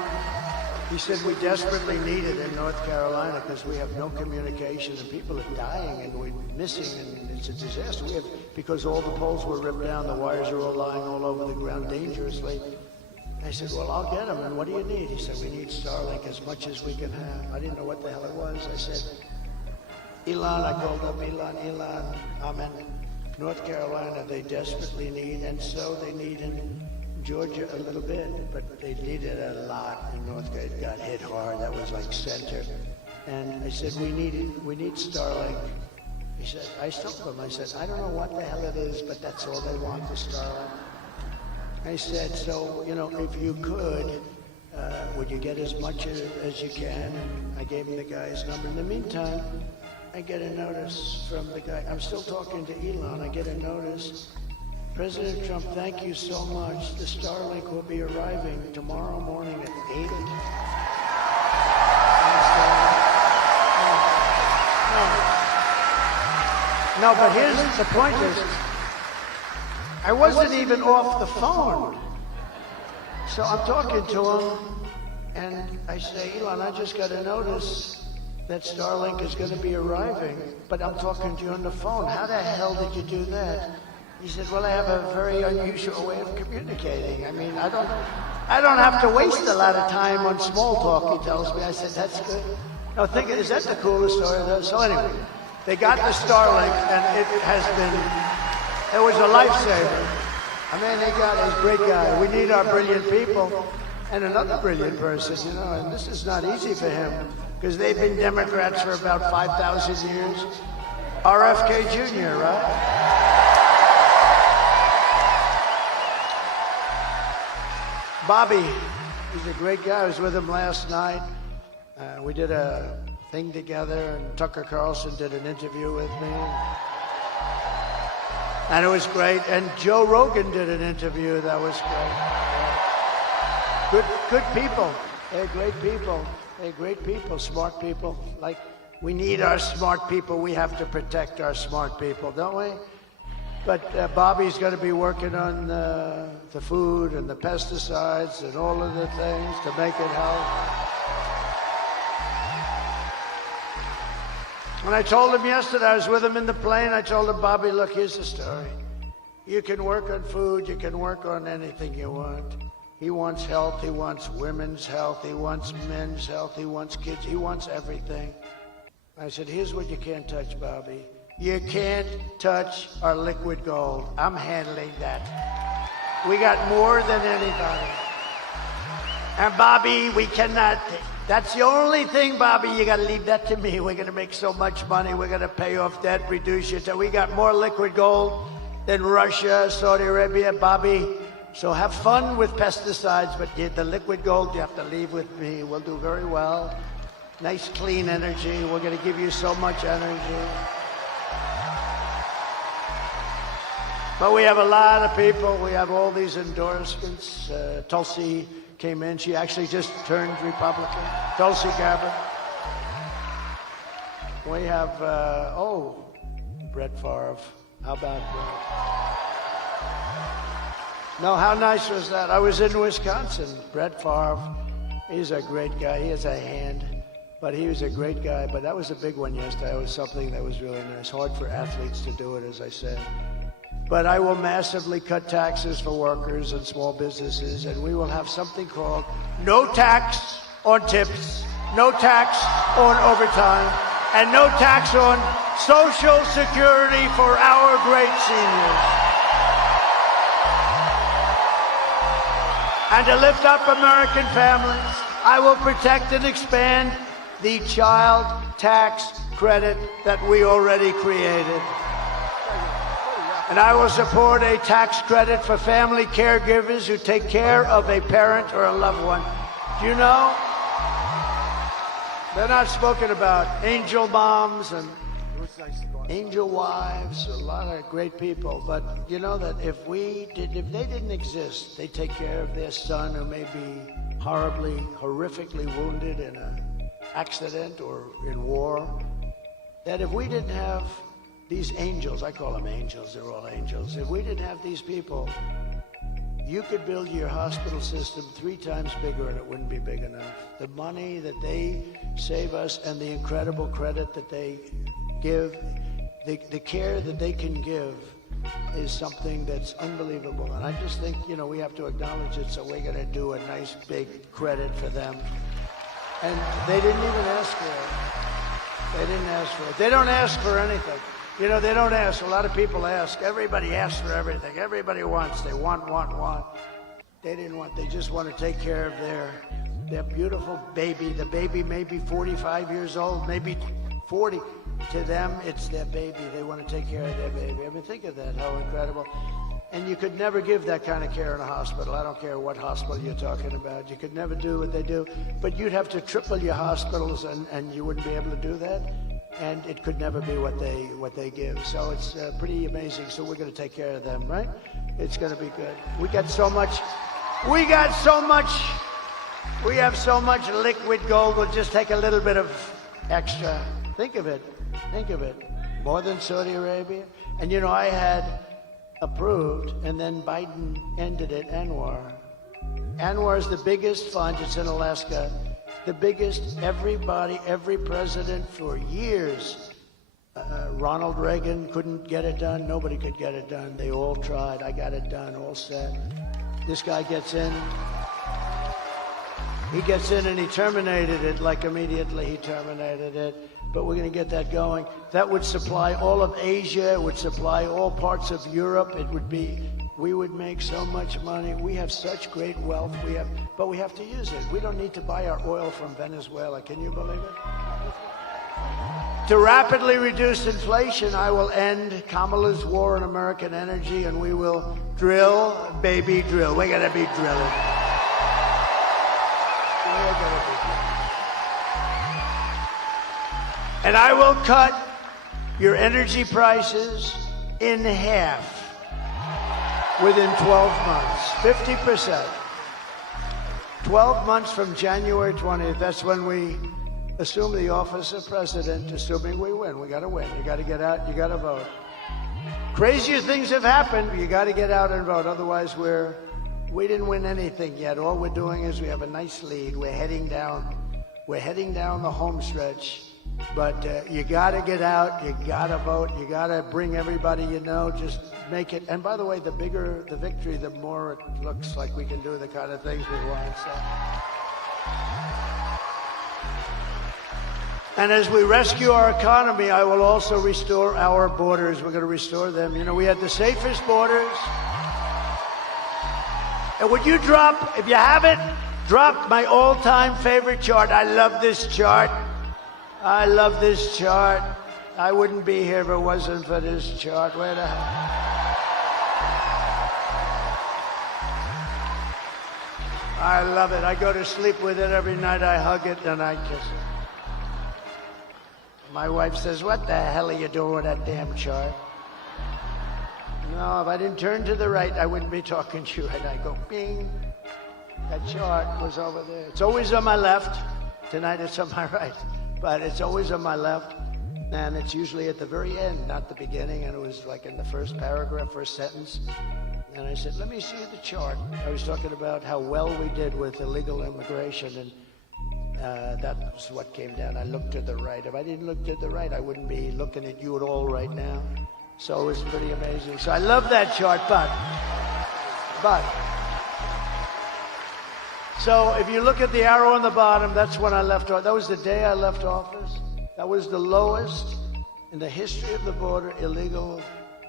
He said, we desperately need it in North Carolina because we have no communication and people are dying and we're missing and it's a disaster. We have, because all the poles were ripped down, the wires are all lying all over the ground dangerously. I said, well, I'll get them. And what do you need? He said, we need Starlink as much as we can have. I didn't know what the hell it was. I said, Elon, I called up Elon, I'm in North Carolina. They desperately need, and so they need in Georgia a little bit, but they needed a lot in North Carolina. It got hit hard. That was like center. And I said, we need Starlink. He said, I told him, I said, I don't know what the hell it is, but that's all they want, the Starlink. I said, so, you know, if you could, would you get as much as you can? And I gave him the guy's number. In the meantime, I get a notice from the guy. I'm still talking to Elon. I get a notice. President Trump, thank you so much. The Starlink will be arriving tomorrow morning at 8. No, but here's the point is, I wasn't even off the phone. So I'm talking to him, and I say, Elon, I just got a notice that Starlink is going to be arriving, but I'm talking to you on the phone. How the hell did you do that? He said, well, I have a very unusual way of communicating. I mean, I don't have to waste a lot of time on small talk, he tells me. I said, that's good. No, is that the coolest story though? So anyway, they got the Starlink, and it was a lifesaver. I mean, he's a great guy. We need our brilliant people. And another brilliant person, you know, and this is not easy for him, because they've been Democrats for about 5,000 years. RFK Jr., right? Bobby, he's a great guy. I was with him last night. We did a thing together, and Tucker Carlson did an interview with me. And it was great. And Joe Rogan did an interview that was great. Good people. They're great people. They're great people, smart people. Like, we need our smart people. We have to protect our smart people, don't we? But Bobby's going to be working on the food and the pesticides and all of the things to make it healthy. When I told him yesterday, I was with him in the plane, I told him, Bobby, look, here's the story. You can work on food, you can work on anything you want. He wants health, he wants women's health, he wants men's health, he wants kids, he wants everything. I said, here's what you can't touch, Bobby. You can't touch our liquid gold. I'm handling that. We got more than anybody. And Bobby, we cannot, that's the only thing, Bobby, you gotta leave that to me. We're gonna make so much money, we're gonna pay off debt, reduce your debt. We got more liquid gold than Russia, Saudi Arabia, Bobby. So have fun with pesticides, but the liquid gold you have to leave with me. We'll do very well. Nice clean energy. We're gonna give you so much energy. But we have a lot of people. We have all these endorsements. Tulsi came in. She actually just turned Republican. Tulsi Gabbard. We have, Brett Favre. How about that? No, how nice was that? I was in Wisconsin. Brett Favre, he's a great guy. He has a hand, but he was a great guy. But that was a big one yesterday. It was something that was really nice. Hard for athletes to do it, as I said. But I will massively cut taxes for workers and small businesses, and we will have something called no tax on tips, no tax on overtime, and no tax on Social Security for our great seniors. And to lift up American families, I will protect and expand the child tax credit that we already created. And I will support a tax credit for family caregivers who take care of a parent or a loved one. Do you know? They're not spoken about. Angel moms and angel wives, a lot of great people. But you know that if they didn't exist, they take care of their son who may be horrifically wounded in an accident or in war. That if we didn't have these angels, I call them angels, they're all angels. If we didn't have these people, you could build your hospital system 3 times bigger and it wouldn't be big enough. The money that they save us and the incredible credit that they give, the care that they can give is something that's unbelievable. And I just think, we have to acknowledge it, so we're going to do a nice big credit for them. And they didn't even ask for it. They didn't ask for it. They don't ask for anything. They don't ask. A lot of people ask. Everybody asks for everything. Everybody wants. They want. They didn't want. They just want to take care of their beautiful baby. The baby may be 45 years old, maybe 40. To them, it's their baby. They want to take care of their baby. I mean, think of that. How incredible. And you could never give that kind of care in a hospital. I don't care what hospital you're talking about. You could never do what they do. But you'd have to triple your hospitals, and you wouldn't be able to do that. And it could never be what they give. So it's pretty amazing. So we're going to take care of them, right? It's going to be good. We have so much liquid gold. We'll just take a little bit of extra. Think of it. More than Saudi Arabia. And I had approved, and then Biden ended it, Anwar. Anwar is the biggest fund. It's in Alaska. The biggest, every president for years. Ronald Reagan couldn't get it done. Nobody could get it done. They all tried. I got it done, all set. This guy gets in. He gets in and he terminated it, like immediately he terminated it. But we're going to get that going. That would supply all of Asia. It would supply all parts of Europe. We would make so much money. We have such great wealth. But we have to use it. We don't need to buy our oil from Venezuela. Can you believe it? To rapidly reduce inflation, I will end Kamala's war on American energy, and we will drill, baby, drill. We're going to be drilling. We're going to be drilling. And I will cut your energy prices in half within 12 months, 50%. 12 months from January 20th, that's when we assume the office of president, assuming we win. We got to win. You got to get out. You got to vote. Crazier things have happened. You got to get out and vote. Otherwise, we didn't win anything yet. All we're doing is we have a nice lead. We're heading down the home stretch. But you got to get out. You got to vote. You got to bring everybody you know. Just make it. And by the way, the bigger the victory, the more it looks like we can do the kind of things we want. So. And as we rescue our economy, I will also restore our borders. We're going to restore them. You know, we had the safest borders. And would you drop, if you haven't, drop my all-time favorite chart. I love this chart. I love this chart. I wouldn't be here if it wasn't for this chart. Where the hell? I love it. I go to sleep with it every night. I hug it and I kiss it. My wife says, "What the hell are you doing with that damn chart?" No, if I didn't turn to the right, I wouldn't be talking to you. And I go, bing. That chart was over there. It's always on my left. Tonight it's on my right. But it's always on my left, and it's usually at the very end, not the beginning, and it was like in the first paragraph, first sentence. And I said, let me see the chart. I was talking about how well we did with illegal immigration, and that was what came down. I looked to the right. If I didn't look to the right, I wouldn't be looking at you at all right now. So it was pretty amazing. So I love that chart, but. So if you look at the arrow on the bottom, that's when I left office. That was the day I left office. That was the lowest in the history of the border illegal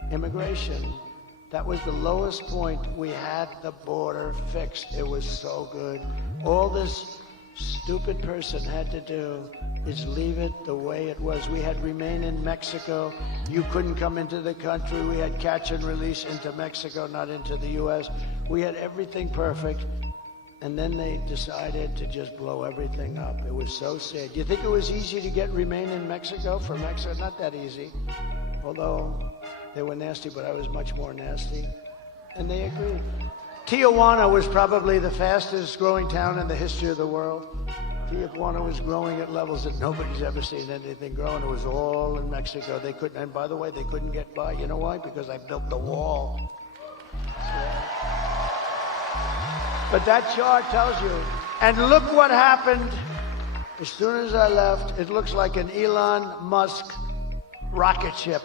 immigration. That was the lowest point. We had the border fixed. It was so good. All this stupid person had to do is leave it the way it was. We had remain in Mexico. You couldn't come into the country. We had catch and release into Mexico, not into the U.S. We had everything perfect. And then they decided to just blow everything up. It was so sad. You think it was easy to get remain in Mexico for Mexico? Not that easy. Although they were nasty, but I was much more nasty. And they agreed. Tijuana was probably the fastest growing town in the history of the world. Tijuana was growing at levels that nobody's ever seen anything grow, and it was all in Mexico. They couldn't, and by the way, they couldn't get by. You know why? Because I built the wall. But that chart tells you. And look what happened as soon as I left. It looks like an Elon Musk rocket ship.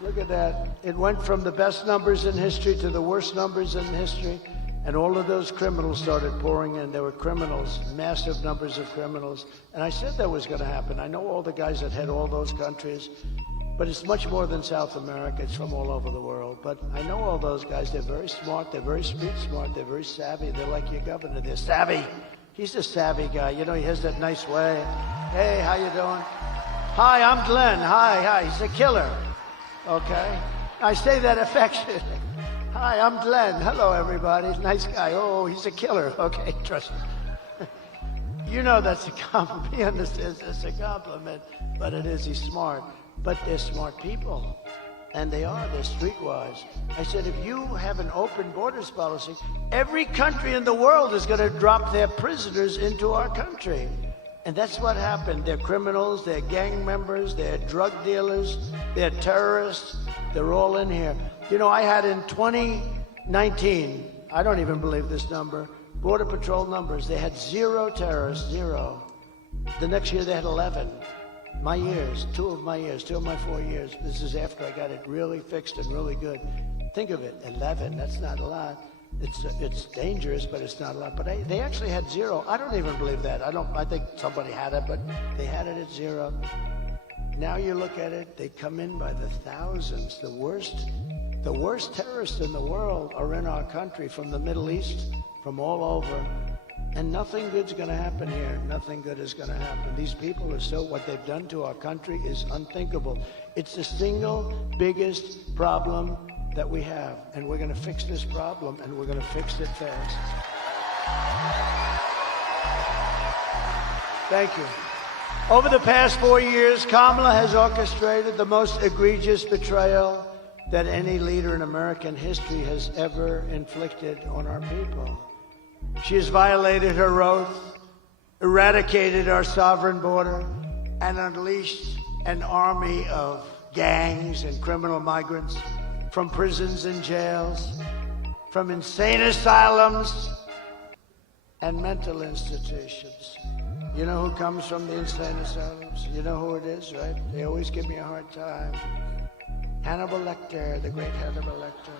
Look at that. It went from the best numbers in history to the worst numbers in history. And all of those criminals started pouring in. There were criminals, massive numbers of criminals. And I said that was going to happen. I know all the guys that head all those countries. But it's much more than South America. It's from all over the world. But I know all those guys. They're very smart. They're very street smart. They're very savvy. They're like your governor. They're savvy. He's a savvy guy. You know, he has that nice way. Hey, how you doing? Hi, I'm Glenn. Hi. He's a killer. Okay? I say that affectionately. Hi, I'm Glenn. Hello, everybody. Nice guy. Oh, he's a killer. Okay, trust me. You know that's a compliment. He understands that's a compliment. But it is. He's smart. But they're smart people, and they're streetwise. I said, if you have an open borders policy, every country in the world is going to drop their prisoners into our country. And that's what happened. They're criminals, they're gang members, they're drug dealers, they're terrorists. They're all in here. You know, I had in 2019, I don't even believe this number, Border Patrol numbers, they had 0 terrorists, 0. The next year they had 11. My years, 2 of my 4 years. This is after I got it really fixed and really good. Think of it, 11, that's not a lot. It's dangerous, but it's not a lot. But they actually had 0. I don't even believe that. I think somebody had it, but they had it at 0. Now you look at it, they come in by the thousands. The worst terrorists in the world are in our country, from the Middle East, from all over. And nothing good's going to happen here. Nothing good is going to happen. These people are what they've done to our country is unthinkable. It's the single biggest problem that we have. And we're going to fix this problem, and we're going to fix it fast. Thank you. Over the past 4 years, Kamala has orchestrated the most egregious betrayal that any leader in American history has ever inflicted on our people. She has violated her oath, eradicated our sovereign border, and unleashed an army of gangs and criminal migrants from prisons and jails, from insane asylums and mental institutions. You know who comes from the insane asylums? You know who it is, right? They always give me a hard time. Hannibal Lecter, the great Hannibal Lecter.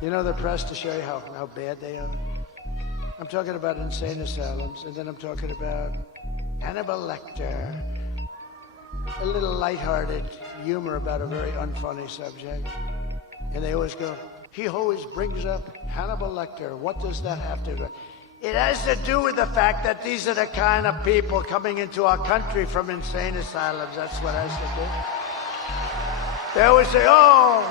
You know the press to show you how bad they are? I'm talking about insane asylums, and then I'm talking about Hannibal Lecter. A little lighthearted humor about a very unfunny subject. And they always go, he always brings up Hannibal Lecter. What does that have to do? It has to do with the fact that these are the kind of people coming into our country from insane asylums. That's what has to do. They always say, oh,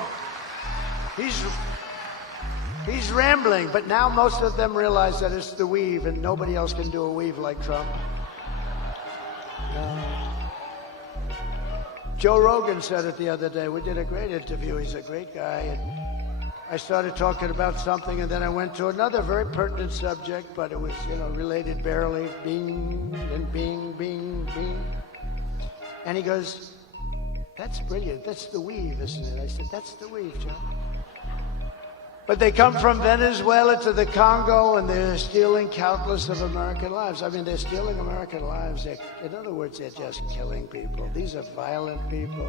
he's rambling. But now most of them realize that it's the weave, and nobody else can do a weave like Trump. Joe Rogan said it the other day. We did a great interview. He's a great guy. And I started talking about something, and then I went to another very pertinent subject, but it was, related barely. Bing, and bing, bing, bing. And he goes, that's brilliant. That's the weave, isn't it? I said, that's the weave, Joe. But they come from Venezuela to the Congo, and they're stealing countless of American lives. I mean, they're stealing American lives. In other words, they're just killing people. These are violent people.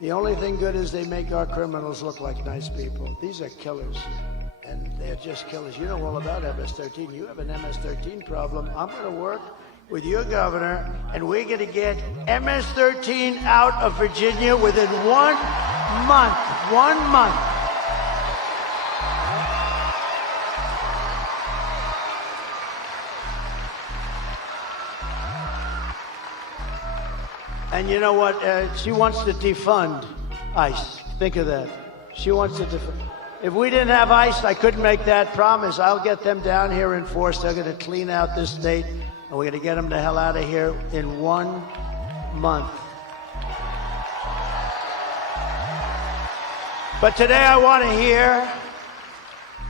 The only thing good is they make our criminals look like nice people. These are killers, and they're just killers. You know all about MS-13. You have an MS-13 problem. I'm going to work with your governor, and we're going to get MS-13 out of Virginia within 1 month. 1 month. And you know what? She wants to defund ICE. Think of that. She wants to defund. If we didn't have ICE, I couldn't make that promise. I'll get them down here in force. They're going to clean out this state, and we're going to get them the hell out of here in 1 month. But today I want to hear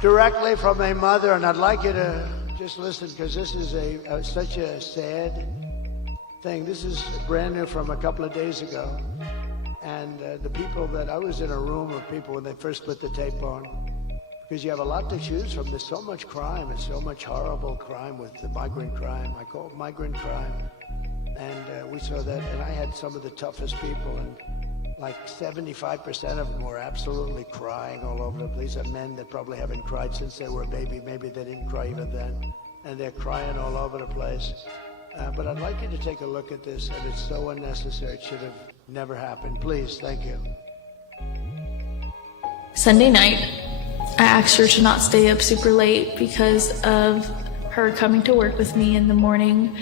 directly from a mother, and I'd like you to just listen, because this is such a sad thing. This is brand new from a couple of days ago. And the people that I was in a room of people when they first put the tape on, because you have a lot to choose from. There's so much crime and so much horrible crime with the migrant crime. I call it migrant crime. And we saw that, and I had some of the toughest people, and like 75% of them were absolutely crying all over the place. These are men that probably haven't cried since they were a baby. Maybe they didn't cry even then. And they're crying all over the place. But I'd like you to take a look at this, and it's so unnecessary. It should have never happened. Please, thank you. Sunday night, I asked her to not stay up super late because of her coming to work with me in the morning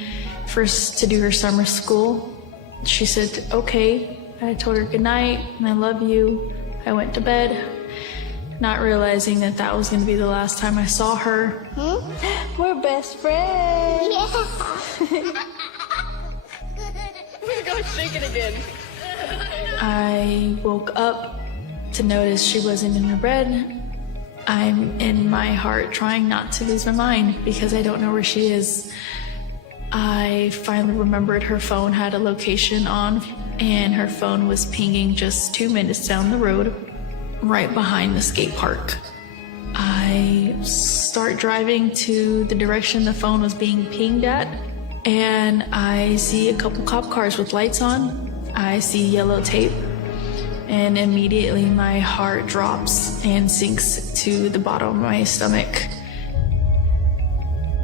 first to do her summer school. She said, okay. I told her good night and I love you. I went to bed, not realizing that that was going to be the last time I saw her. We're best friends. Yeah. We're going to shake it again. I woke up to notice she wasn't in her bed. I'm in my heart trying not to lose my mind because I don't know where she is. I finally remembered her phone had a location on, and her phone was pinging just 2 minutes down the road, right behind the skate park. I I start driving to the direction the phone was being pinged at, and I see a couple cop cars with lights on. I see yellow tape, and immediately my heart drops and sinks to the bottom of my stomach.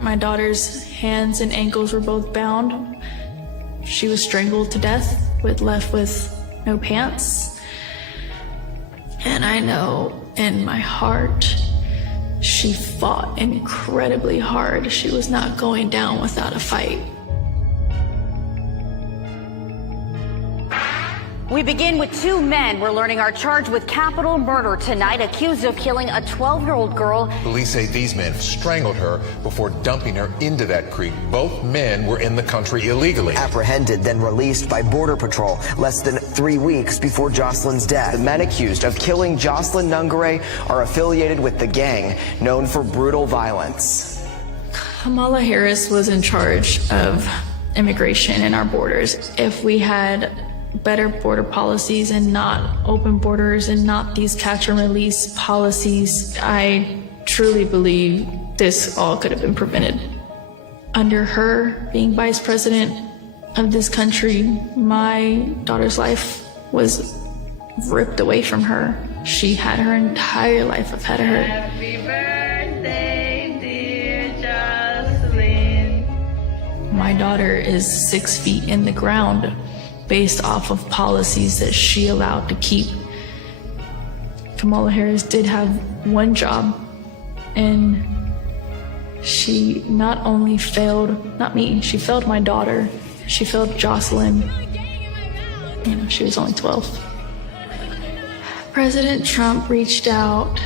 My daughter's hands and ankles were both bound. She was strangled to death, left with no pants. And I know in my heart, she fought incredibly hard. She was not going down without a fight. We begin with two men we're learning are charged with capital murder tonight, accused of killing a 12-year-old girl. Police say these men strangled her before dumping her into that creek. Both men were in the country illegally. Apprehended, then released by Border Patrol less than 3 weeks before Jocelyn's death. The men accused of killing Jocelyn Nungare are affiliated with the gang known for brutal violence. Kamala Harris was in charge of immigration and our borders. If we had better border policies and not open borders and not these catch and release policies, I truly believe this all could have been prevented. Under her being vice president of this country, my daughter's life was ripped away from her. She had her entire life ahead of her. Happy birthday, dear Jocelyn. My daughter is 6 feet in the ground based off of policies that she allowed to keep. Kamala Harris did have one job, and she not only failed, not me, she failed my daughter. She failed Jocelyn. You know, she was only 12. President Trump reached out,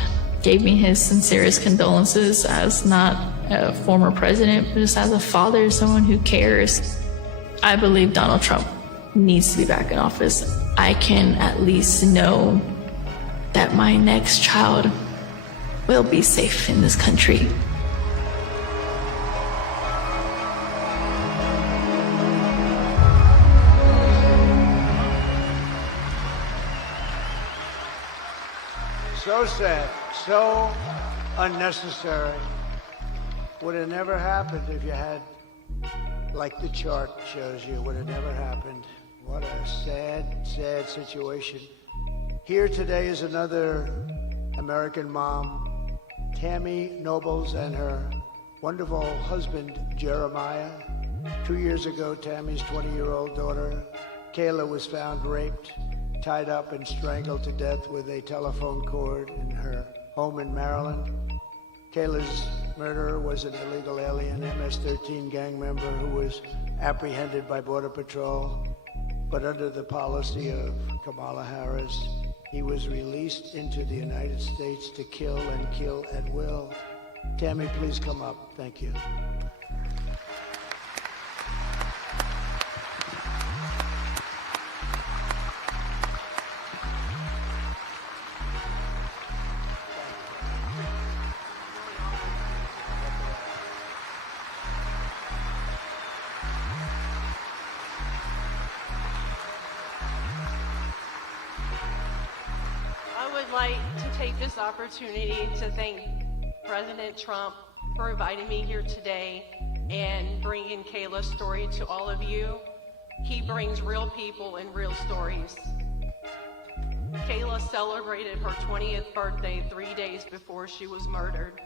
gave me his sincerest condolences as not a former president, but just as a father, someone who cares. I believe Donald Trump needs to be back in office. I can at least know that my next child will be safe in this country. So sad, so unnecessary. Would have never happened if you had, like the chart shows you, would have never happened. What a sad, sad situation. Here today is another American mom, Tammy Nobles, and her wonderful husband, Jeremiah. 2 years ago, Tammy's 20-year-old daughter, Kayla, was found raped, tied up and strangled to death with a telephone cord in her home in Maryland. Kayla's murderer was an illegal alien MS-13 gang member who was apprehended by Border Patrol. But under the policy of Kamala Harris, he was released into the United States to kill and kill at will. Tammy, please come up. Thank you. I would like to take this opportunity to thank President Trump for inviting me here today and bringing Kayla's story to all of you. He brings real people and real stories. Kayla celebrated her 20th birthday 3 days before she was murdered.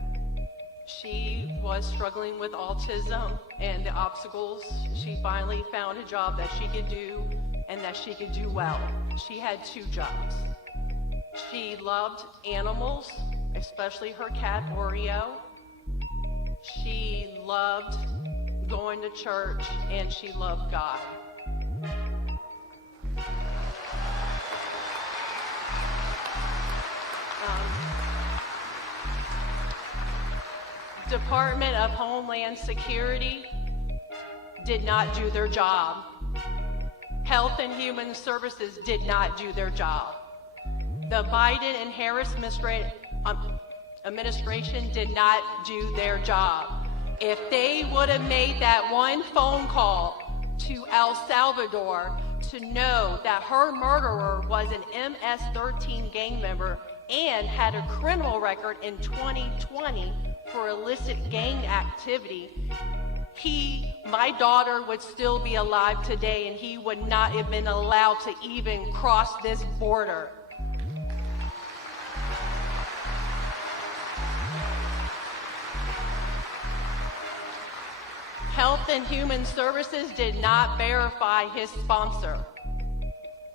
She was struggling with autism and the obstacles. She finally found a job that she could do and that she could do well. She had 2 jobs. She loved animals, especially her cat Oreo. She loved going to church, and she loved God. Department of Homeland Security did not do their job. Health and Human Services did not do their job. The Biden and Harris administration did not do their job. If they would have made that one phone call to El Salvador to know that her murderer was an MS-13 gang member, and had a criminal record in 2020 for illicit gang activity, my daughter would still be alive today, and he would not have been allowed to even cross this border. Health and Human Services did not verify his sponsor.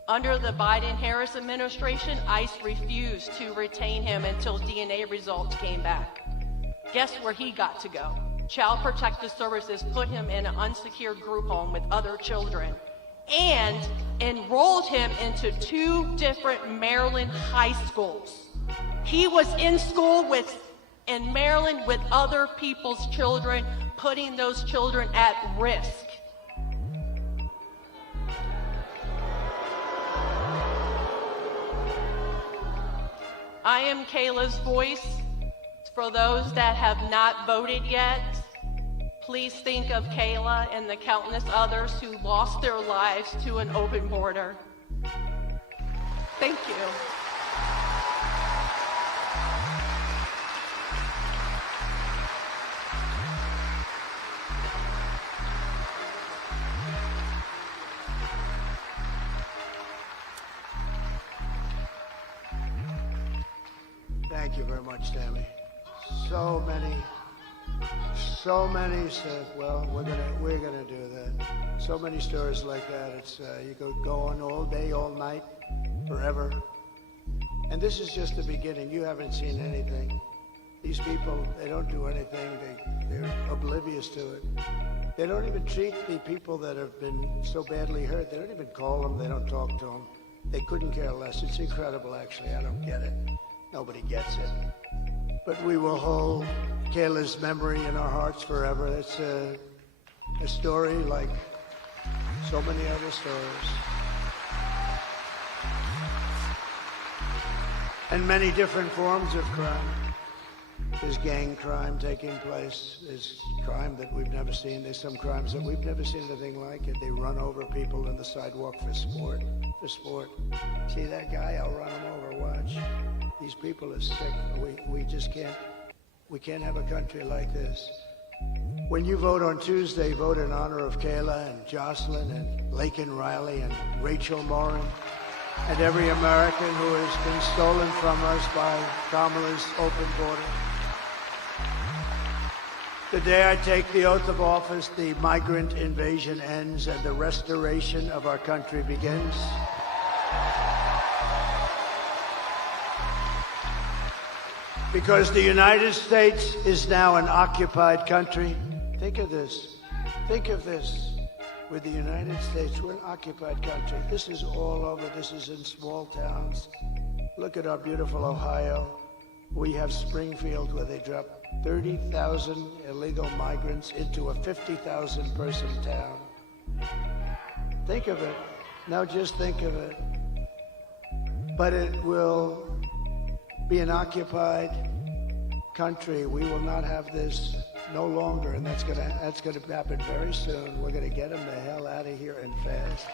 Under the Biden-Harris administration, ICE refused to retain him until DNA results came back. Guess where he got to go? Child Protective Services put him in an unsecured group home with other children and enrolled him into 2 different Maryland high schools. He was in school in Maryland with other people's children, putting those children at risk. I am Kayla's voice. For those that have not voted yet, please think of Kayla and the countless others who lost their lives to an open border. Thank you. Thank you very much, Tammy. So many said, well, we're gonna do that. So many stories like that. It's you could go on all day, all night, forever. And this is just the beginning. You haven't seen anything. These people, they don't do anything. They're oblivious to it. They don't even treat the people that have been so badly hurt. They don't even call them. They don't talk to them. They couldn't care less. It's incredible, actually. I don't get it. Nobody gets it. But we will hold Kayla's memory in our hearts forever. It's a story like so many other stories. And many different forms of crime. There's gang crime taking place. There's crime that we've never seen. There's some crimes that we've never seen anything like it. They run over people on the sidewalk for sport. See that guy? I'll run him over. Watch. These people are sick. We just can't have a country like this. When you vote on Tuesday, vote in honor of Kayla and Jocelyn and Laken Riley and Rachel Morin and every American who has been stolen from us by Kamala's open border. The day I take the oath of office, the migrant invasion ends and the restoration of our country begins. Because the United States is now an occupied country. Think of this. Think of this. With the United States, we're an occupied country. This is all over. This is in small towns. Look at our beautiful Ohio. We have Springfield, where they dropped 30,000 illegal migrants into a 50,000 person town. Think of it. Now just think of it. But it will be an occupied country. We will not have this no longer, and that's gonna happen very soon. We're gonna get them the hell out of here and fast.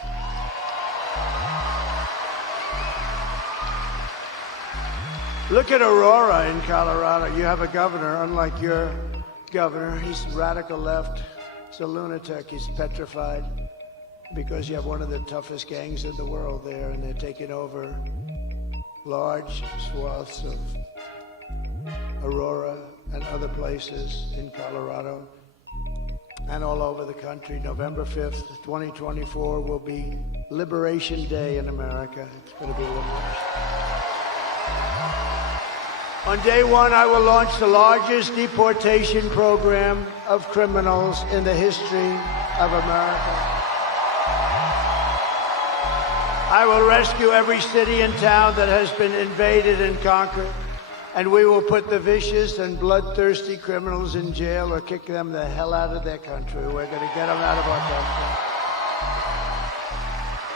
Look at Aurora in Colorado. You have a governor, unlike your governor. He's radical left. He's a lunatic. He's petrified because you have one of the toughest gangs in the world there, and they're taking over large swaths of Aurora and other places in Colorado and all over the country. November 5th, 2024 will be Liberation Day in America. It's going to be liberation. On day one, I will launch the largest deportation program of criminals in the history of America. I will rescue every city and town that has been invaded and conquered, and we will put the vicious and bloodthirsty criminals in jail or kick them the hell out of their country. We're going to get them out of our country.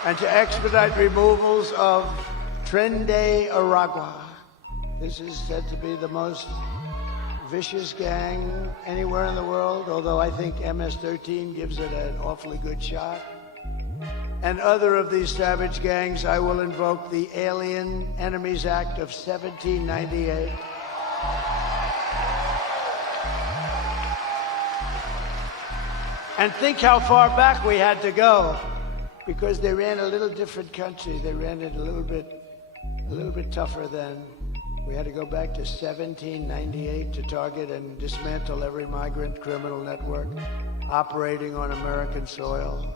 And to expedite removals of Tren de Aragua. This is said to be the most vicious gang anywhere in the world, although I think MS-13 gives it an awfully good shot. and other of these savage gangs, I will invoke the Alien Enemies Act of 1798. And think how far back we had to go, because they ran a little different country. They ran it a little bit tougher then. We had to go back to 1798 to target and dismantle every migrant criminal network operating on American soil.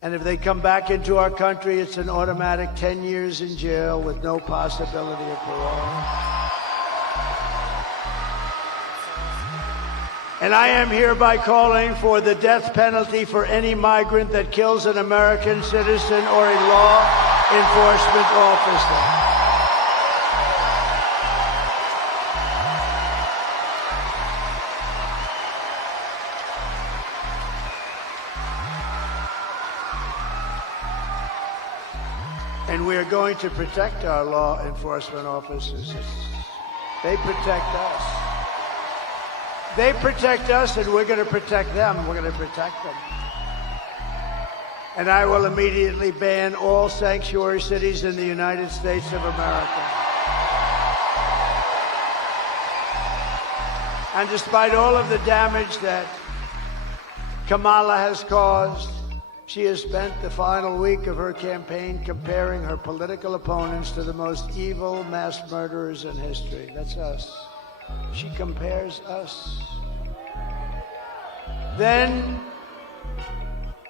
And if they come back into our country, it's an automatic 10 years in jail with no possibility of parole. And I am hereby calling for the death penalty for any migrant that kills an American citizen or a law enforcement officer. And we are going to protect our law enforcement officers. They protect us. They protect us, and we're going to protect them. We're going to protect them. And I will immediately ban all sanctuary cities in the United States of America. And despite all of the damage that Kamala has caused, she has spent the final week of her campaign comparing her political opponents to the most evil mass murderers in history. That's us. She compares us. Then,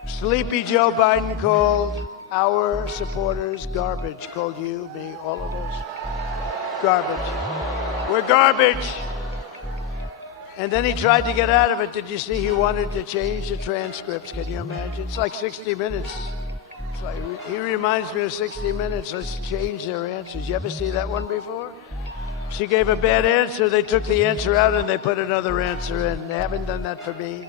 sleepy Joe Biden called our supporters garbage. Called you, me, all of us. Garbage. We're garbage. And then he tried to get out of it. Did you see he wanted to change the transcripts? Can you imagine? It's like 60 Minutes. It's like, he reminds me of 60 Minutes. Let's change their answers. You ever see that one before? She gave a bad answer. They took the answer out and they put another answer in. They haven't done that for me.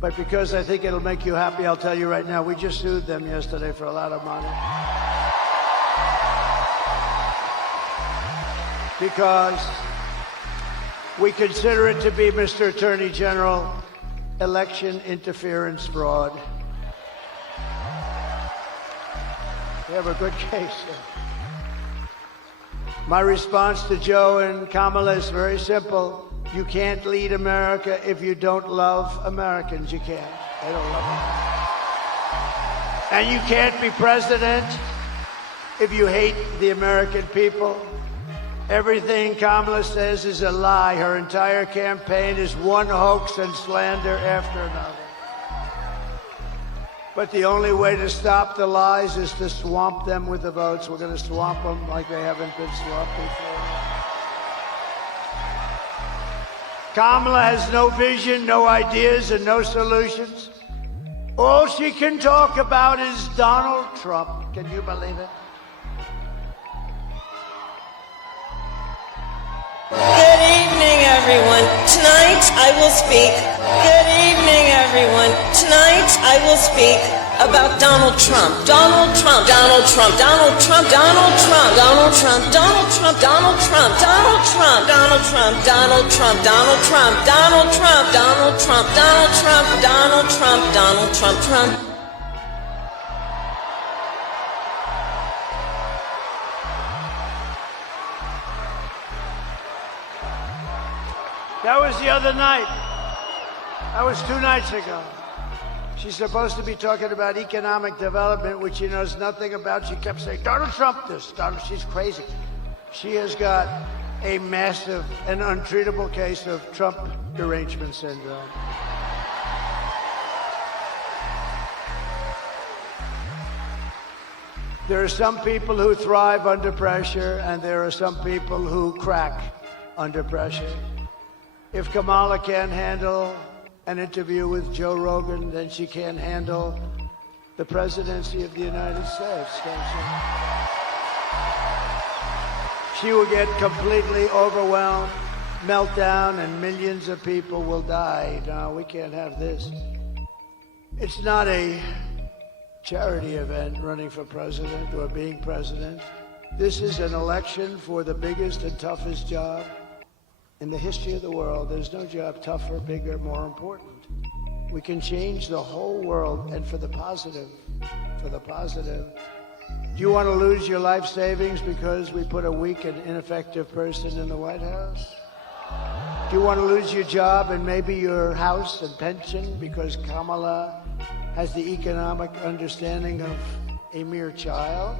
But because I think it'll make you happy, I'll tell you right now, we just sued them yesterday for a lot of money. Because we consider it to be, Mr. Attorney General, election interference fraud. We have a good case. My response to Joe and Kamala is very simple. You can't lead America if you don't love Americans. You can't. They don't love them. And you can't be president if you hate the American people. Everything Kamala says is a lie. Her entire campaign is one hoax and slander after another. But the only way to stop the lies is to swamp them with the votes. We're going to swamp them like they haven't been swamped before. Kamala has no vision, no ideas, and no solutions. All she can talk about is Donald Trump. Can you believe it? Good evening, everyone. Tonight I will speak. Good evening, everyone. Tonight I will speak about Donald Trump. Donald Trump. Donald Trump. Donald Trump. Donald Trump. Donald Trump. Donald Trump. Donald Trump. Donald Trump. Donald Trump. Donald Trump. Donald Trump. Donald Trump. Donald Trump. Donald Trump. Donald Trump. Donald Trump. Trump. That was the other night. That was 2 nights ago. She's supposed to be talking about economic development, which she knows nothing about. She kept saying, Donald Trump this, Donald, she's crazy. She has got a massive and untreatable case of Trump derangement syndrome. There are some people who thrive under pressure, and there are some people who crack under pressure. If Kamala can't handle an interview with Joe Rogan, then she can't handle the presidency of the United States, can she? She will get completely overwhelmed, meltdown, and millions of people will die. No, we can't have this. It's not a charity event, running for president or being president. This is an election for the biggest and toughest job in the history of the world. There's no job tougher, bigger, more important. We can change the whole world, and for the positive, for the positive. Do you want to lose your life savings because we put a weak and ineffective person in the White House? Do you want to lose your job and maybe your house and pension because Kamala has the economic understanding of a mere child?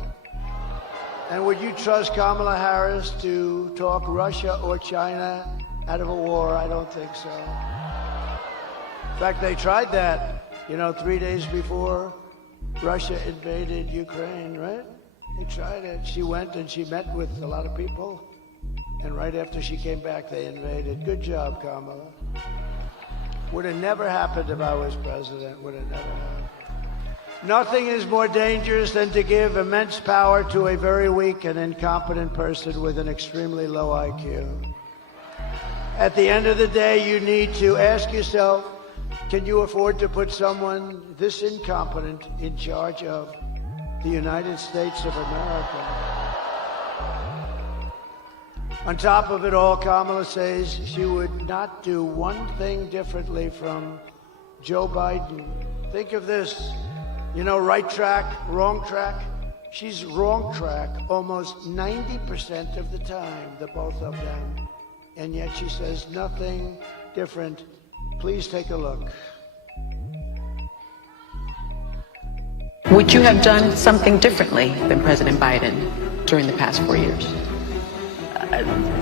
And would you trust Kamala Harris to talk Russia or China out of a war? I don't think so. In fact, they tried that, 3 days before Russia invaded Ukraine, right? They tried it. She went and she met with a lot of people. And right after she came back, they invaded. Good job, Kamala. Would have never happened if I was president. Would have never happened. Nothing is more dangerous than to give immense power to a very weak and incompetent person with an extremely low IQ. At the end of the day, you need to ask yourself, can you afford to put someone this incompetent in charge of the United States of America? On top of it all, Kamala says she would not do one thing differently from Joe Biden. Think of this, right track, wrong track. She's wrong track almost 90% of the time, the both of them. And yet she says nothing different. Please take a look. Would you have done something differently than President Biden during the past 4 years?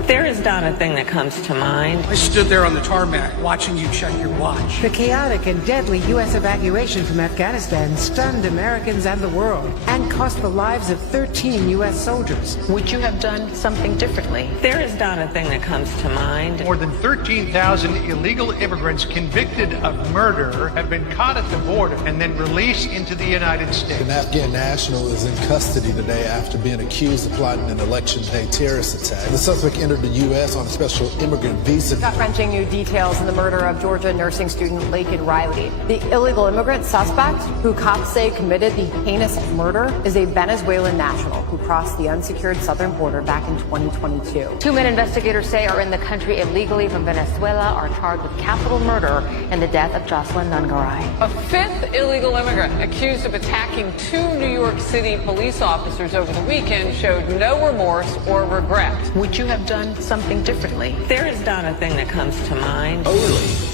There is not a thing that comes to mind. I stood there on the tarmac watching you check your watch. The chaotic and deadly U.S. evacuation from Afghanistan stunned Americans and the world and cost the lives of 13 U.S. soldiers. Would you have done something differently? There is not a thing that comes to mind. More than 13,000 illegal immigrants convicted of murder have been caught at the border and then released into the United States. An Afghan national is in custody today after being accused of plotting an election day terrorist attack. The suspect entered the U.S. on a special immigrant visa. Gut-wrenching new details in the murder of Georgia nursing student Laken Riley. The illegal immigrant suspect, who cops say committed the heinous murder, is a Venezuelan national who crossed the unsecured southern border back in 2022. 2 men investigators say are in the country illegally from Venezuela are charged with capital murder in the death of Jocelyn Nungaray. A fifth illegal immigrant accused of attacking 2 New York City police officers over the weekend showed no remorse or regret. Would you have done something differently? There is not a thing that comes to mind. Only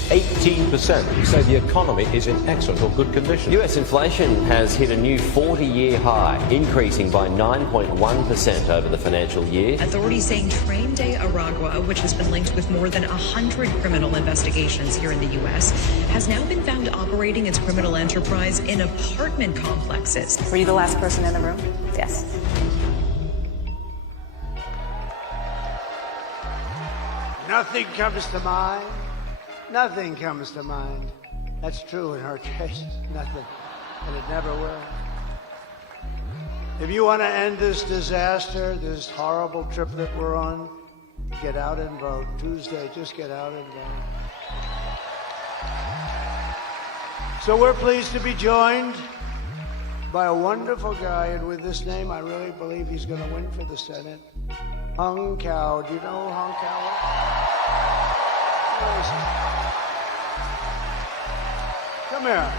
18% say the economy is in excellent or good condition. US inflation has hit a new 40-year high, increasing by 9.1% over the financial year. Authorities saying Train Day Aragua, which has been linked with more than 100 criminal investigations here in the U.S., has now been found operating its criminal enterprise in apartment complexes. Were you the last person in the room? Yes. Nothing comes to mind. Nothing comes to mind. That's true in her case. Nothing. And it never will. If you want to end this disaster, this horrible trip that we're on, get out and vote. Tuesday, just get out and vote. So we're pleased to be joined by a wonderful guy, and with this name, I really believe he's going to win for the Senate. Hung Cow. Do you know who Hung Cow is? Where is he? Come here.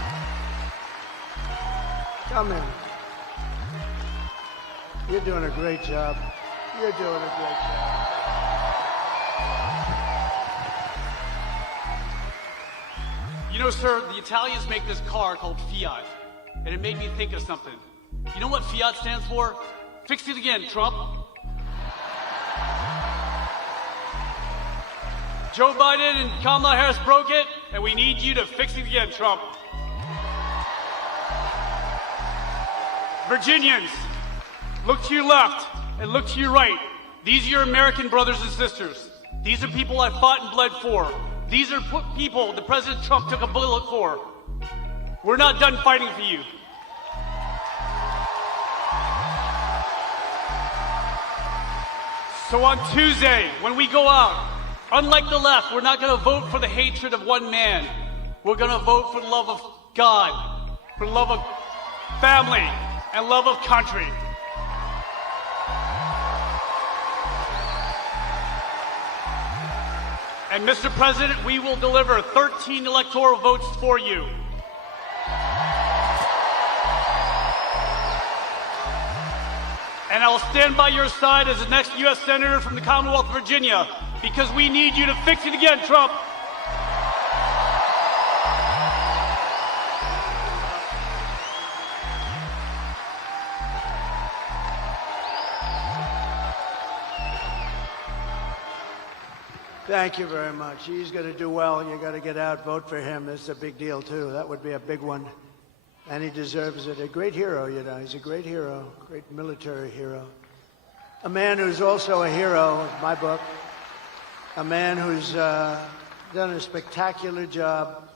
Come in. You're doing a great job. You're doing a great job. You know, sir, the Italians make this car called Fiat, and it made me think of something. You know what Fiat stands for? Fix it again, Trump. Joe Biden and Kamala Harris broke it, and we need you to fix it again, Trump. Virginians, look to your left and look to your right. These are your American brothers and sisters. These are people I fought and bled for. These are people that President Trump took a bullet for. We're not done fighting for you. So on Tuesday, when we go out, unlike the left, we're not going to vote for the hatred of one man. We're going to vote for the love of God, for the love of family, and love of country. And Mr. President, we will deliver 13 electoral votes for you. And I will stand by your side as the next U.S. Senator from the Commonwealth of Virginia, because we need you to fix it again, Trump. Thank you very much. He's going to do well. You got to get out, vote for him. It's a big deal, too. That would be a big one. And he deserves it. A great hero, you know. He's a great hero, great military hero. A man who's also a hero, in my book. A man who's done a spectacular job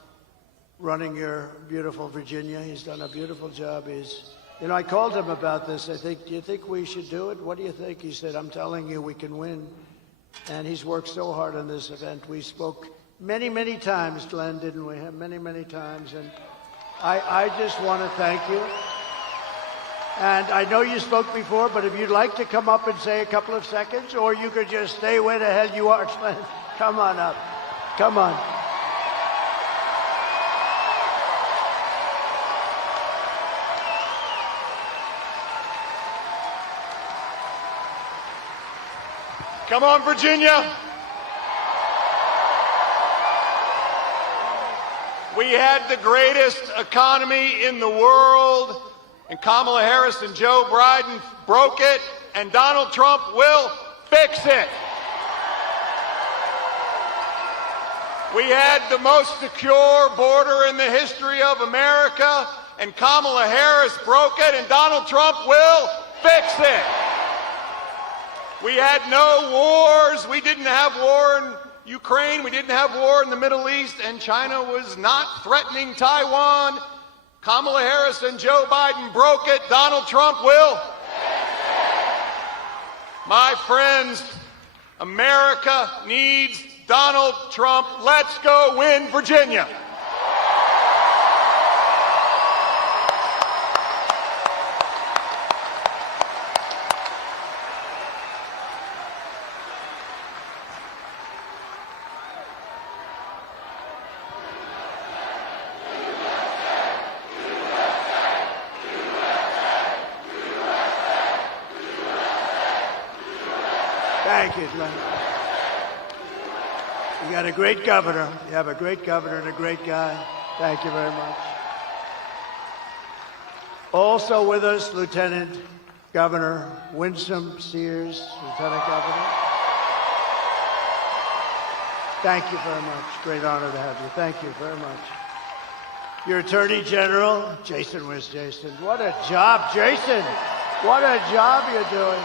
running your beautiful Virginia. He's done a beautiful job. You know, I called him about this. Do you think we should do it? What do you think? He said, I'm telling you, we can win. And he's worked so hard on this event. We spoke many, many times, Glenn, didn't we? Many, many times. And I just want to thank you. And I know you spoke before, but if you'd like to come up and say a couple of seconds, or you could just stay where the hell you are, Glenn. Come on up. Come on. Come on, Virginia. We had the greatest economy in the world, and Kamala Harris and Joe Biden broke it, and Donald Trump will fix it. We had the most secure border in the history of America, and Kamala Harris broke it, and Donald Trump will fix it. We had no wars. We didn't have war in Ukraine. We didn't have war in the Middle East, and China was not threatening Taiwan. Kamala Harris and Joe Biden broke it. Donald Trump will. My friends, America needs Donald Trump. Let's go win Virginia. Thank you, Glenn. You got a great governor. You have a great governor and a great guy. Thank you very much. Also with us, Lieutenant Governor Winsome Sears, Lieutenant Governor. Thank you very much. Great honor to have you. Thank you very much. Your Attorney General, Jason. Where's Jason? What a job, Jason. What a job you're doing.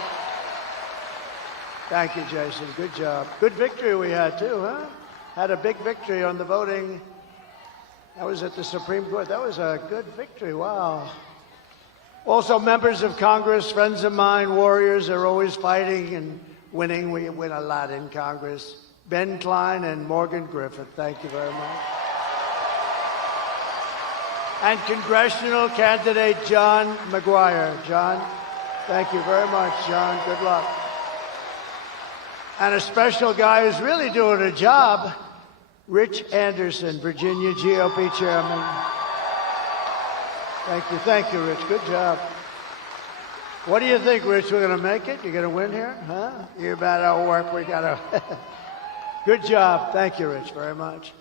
Thank you, Jason. Good job. Good victory we had, too, huh? Had a big victory on the voting. That was at the Supreme Court. That was a good victory. Wow. Also, members of Congress, friends of mine, warriors, are always fighting and winning. We win a lot in Congress. Ben Klein and Morgan Griffith, thank you very much. And congressional candidate John McGuire. John, thank you very much, John. Good luck. And a special guy who's really doing a job, Rich Anderson, Virginia GOP chairman. Thank you, Rich. Good job. What do you think, Rich? We're going to make it? You're going to win here? Huh? You're about our work. We got to. Good job. Thank you, Rich, very much.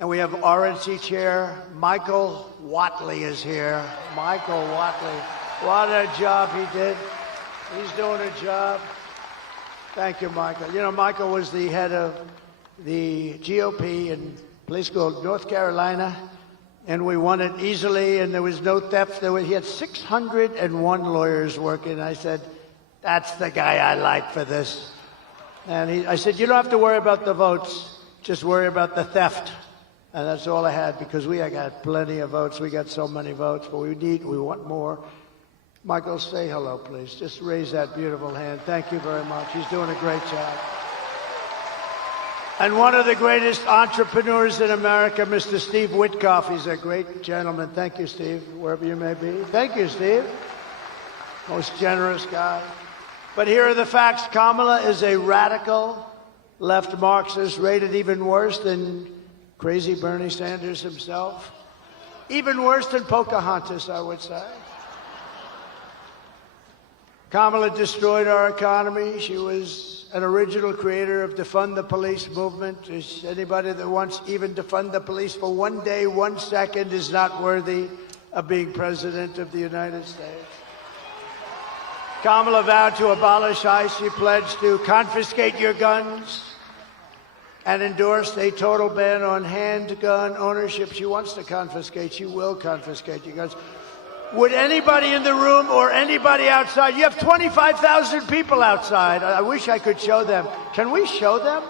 And we have RNC Chair Michael Whatley is here. Michael Whatley. What a job he did. He's doing a job. Thank you, Michael. You know, Michael was the head of the GOP in a place called North Carolina, and we won it easily, and there was no theft. He had 601 lawyers working. I said, that's the guy I like for this. And I said, you don't have to worry about the votes. Just worry about the theft. And that's all I had, because we got plenty of votes. We got so many votes, but we want more. Michael, say hello, please. Just raise that beautiful hand. Thank you very much. He's doing a great job. And one of the greatest entrepreneurs in America, Mr. Steve Witkoff. He's a great gentleman. Thank you, Steve, wherever you may be. Thank you, Steve. Most generous guy. But here are the facts. Kamala is a radical, left Marxists rated even worse than crazy Bernie Sanders himself. Even worse than Pocahontas, I would say. Kamala destroyed our economy. She was an original creator of defund the police movement. Anybody that wants even defund the police for 1 day, 1 second is not worthy of being president of the United States. Kamala vowed to abolish ICE. She pledged to confiscate your guns and endorsed a total ban on handgun ownership. She wants to confiscate. She will confiscate your guns. Would anybody in the room or anybody outside, you have 25,000 people outside. I wish I could show them. Can we show them?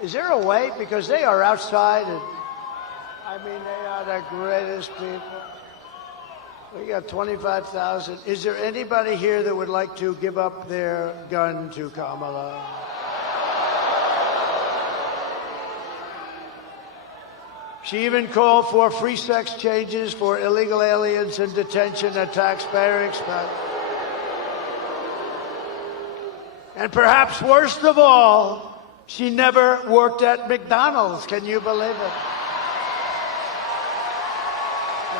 Is there a way? Because they are outside, and I mean, they are the greatest people. We got 25,000. Is there anybody here that would like to give up their gun to Kamala? She even called for free sex changes for illegal aliens in detention at taxpayer expense. And perhaps worst of all, she never worked at McDonald's. Can you believe it?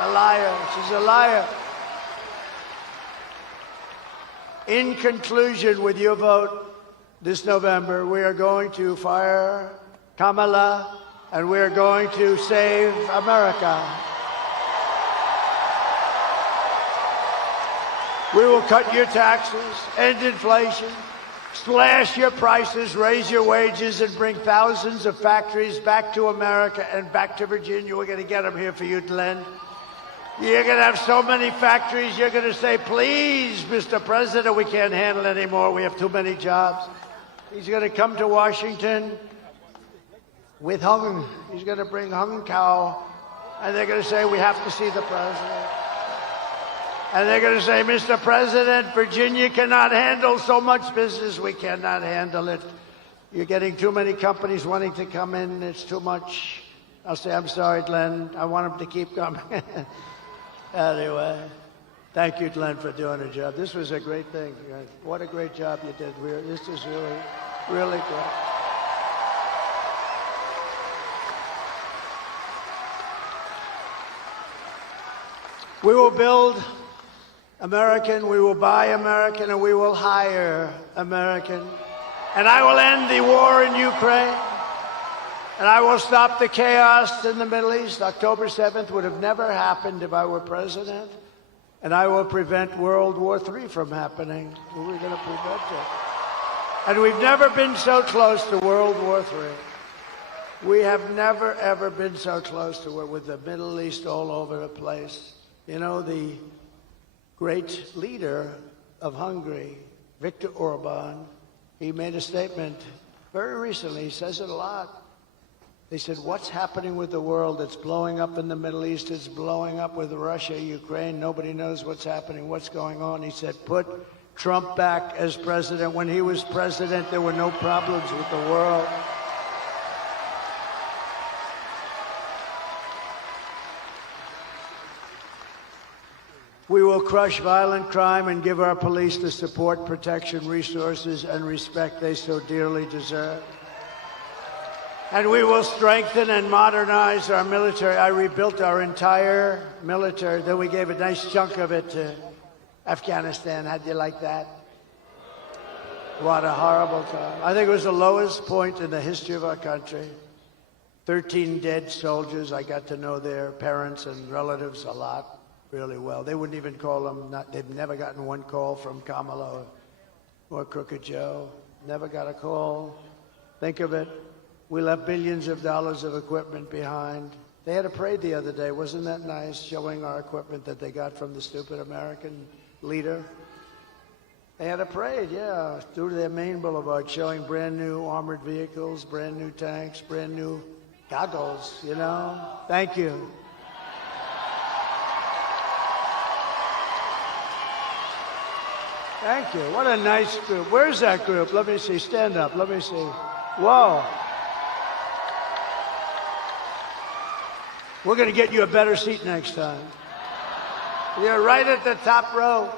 A liar. She's a liar. In conclusion, with your vote this November, we are going to fire Kamala, and we're going to save America. We will cut your taxes, end inflation, slash your prices, raise your wages, and bring thousands of factories back to America and back to Virginia. We're going to get them here for you, Glenn. You're going to have so many factories, you're going to say, please, Mr. President, we can't handle it anymore. We have too many jobs. He's going to come to Washington with hung. He's going to bring hung cow, and they're going to say, we have to see the president. And they're going to say, Mr. President, Virginia cannot handle so much business. We cannot handle it. You're getting too many companies wanting to come in. It's too much. I'll say, I'm sorry, Glenn. I want them to keep coming. Anyway, thank you, Glenn, for doing a job. This was a great thing. What a great job you did. This is really, really great. We will build American, we will buy American, and we will hire American. And I will end the war in Ukraine. And I will stop the chaos in the Middle East. October 7th would have never happened if I were president. And I will prevent World War III from happening. We're going to prevent it. And we've never been so close to World War III. We have never, ever been so close to it, with the Middle East all over the place. You know, the great leader of Hungary, Viktor Orban, he made a statement very recently. He says it a lot. They said, what's happening with the world? It's blowing up in the Middle East. It's blowing up with Russia, Ukraine. Nobody knows what's happening, what's going on. He said, put Trump back as president. When he was president, there were no problems with the world. We will crush violent crime and give our police the support, protection, resources, and respect they so dearly deserve. And we will strengthen and modernize our military. I rebuilt our entire military. Then we gave a nice chunk of it to Afghanistan. How'd you like that? What a horrible time. I think it was the lowest point in the history of our country. 13 dead soldiers. I got to know their parents and relatives a lot, really well. They wouldn't even call them. They've never gotten one call from Kamala or Crooked Joe. Never got a call. Think of it. We left billions of dollars of equipment behind. They had a parade the other day. Wasn't that nice, showing our equipment that they got from the stupid American leader? They had a parade, yeah, through their main boulevard, showing brand new armored vehicles, brand new tanks, brand new goggles, you know? Thank you. Thank you. What a nice group. Where's that group? Let me see. Stand up. Let me see. Whoa. We're going to get you a better seat next time. You're right at the top row.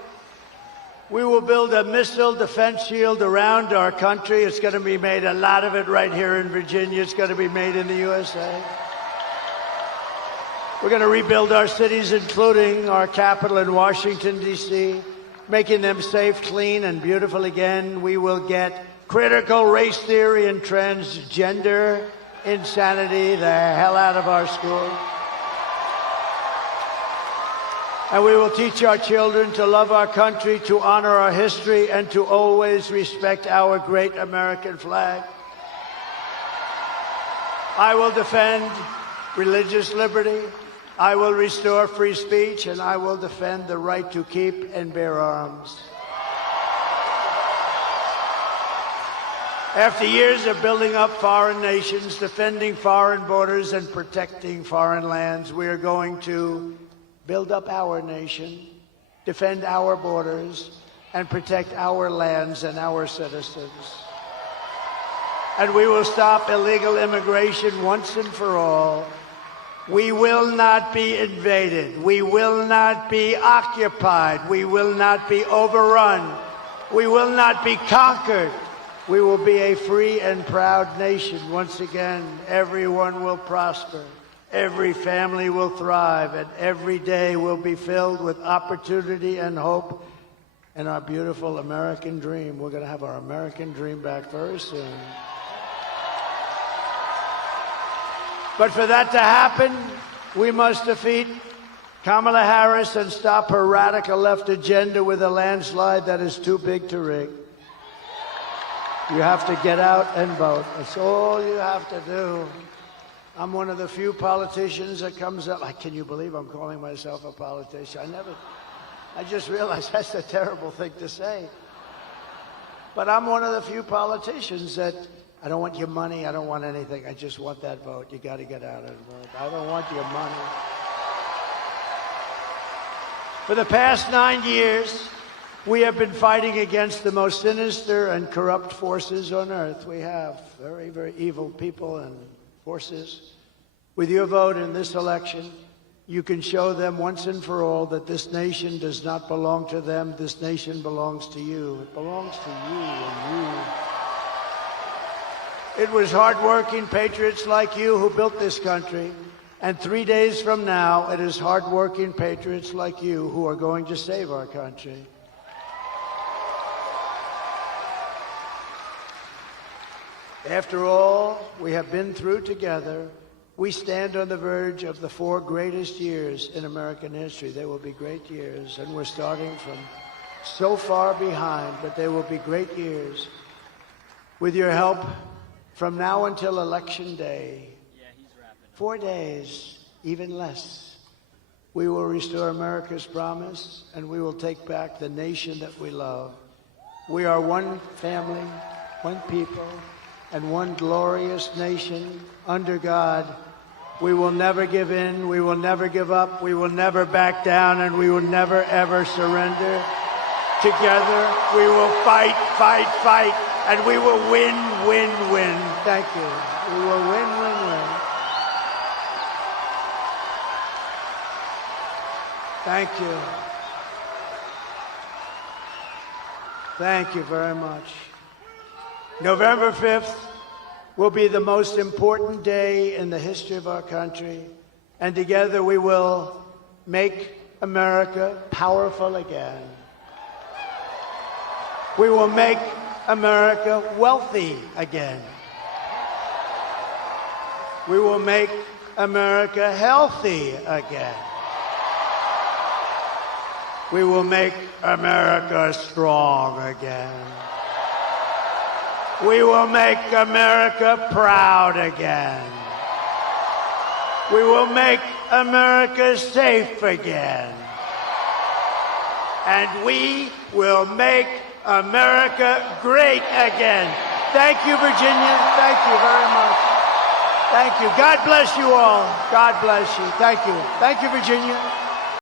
We will build a missile defense shield around our country. It's going to be made, a lot of it right here in Virginia. It's going to be made in the USA. We're going to rebuild our cities, including our capital in Washington, D.C., making them safe, clean, and beautiful again. We will get critical race theory and transgender insanity the hell out of our schools. And we will teach our children to love our country, to honor our history, and to always respect our great American flag. I will defend religious liberty. I will restore free speech, and I will defend the right to keep and bear arms. After years of building up foreign nations, defending foreign borders, and protecting foreign lands, we are going to build up our nation, defend our borders, and protect our lands and our citizens. And we will stop illegal immigration once and for all. We will not be invaded. We will not be occupied. We will not be overrun. We will not be conquered. We will be a free and proud nation. Once again, everyone will prosper. Every family will thrive, and every day will be filled with opportunity and hope and our beautiful American dream. We're going to have our American dream back very soon. But for that to happen, we must defeat Kamala Harris and stop her radical left agenda with a landslide that is too big to rig. You have to get out and vote. That's all you have to do. I'm one of the few politicians that comes up. Can you believe I'm calling myself a politician? I just realized that's a terrible thing to say. But I'm one of the few politicians that, I don't want your money, I don't want anything. I just want that vote. You got to get out and vote. I don't want your money. For the past 9 years, we have been fighting against the most sinister and corrupt forces on earth. We have very, very evil people and forces. With your vote in this election, you can show them once and for all that this nation does not belong to them. This nation belongs to you. It belongs to you and you. It was hardworking patriots like you who built this country. And 3 days from now, it is hardworking patriots like you who are going to save our country. After all we have been through together, we stand on the verge of the 4 greatest years in American history. They will be great years, and we're starting from so far behind, but they will be great years. With your help, from now until Election Day, 4 days, even less, we will restore America's promise, and we will take back the nation that we love. We are one family, one people, and one glorious nation under God. We will never give in, we will never give up, we will never back down, and we will never, ever surrender. Together, we will fight, fight, fight, and we will win, win, win. Thank you. We will win, win, win. Thank you. Thank you very much. November 5th will be the most important day in the history of our country, and together we will make America powerful again. We will make America wealthy again. We will make America healthy again. We will make America strong again. We will make America proud again. We will make America safe again. And we will make America great again. Thank you, Virginia. Thank you very much. Thank you. God bless you all. God bless you. Thank you. Thank you, Virginia.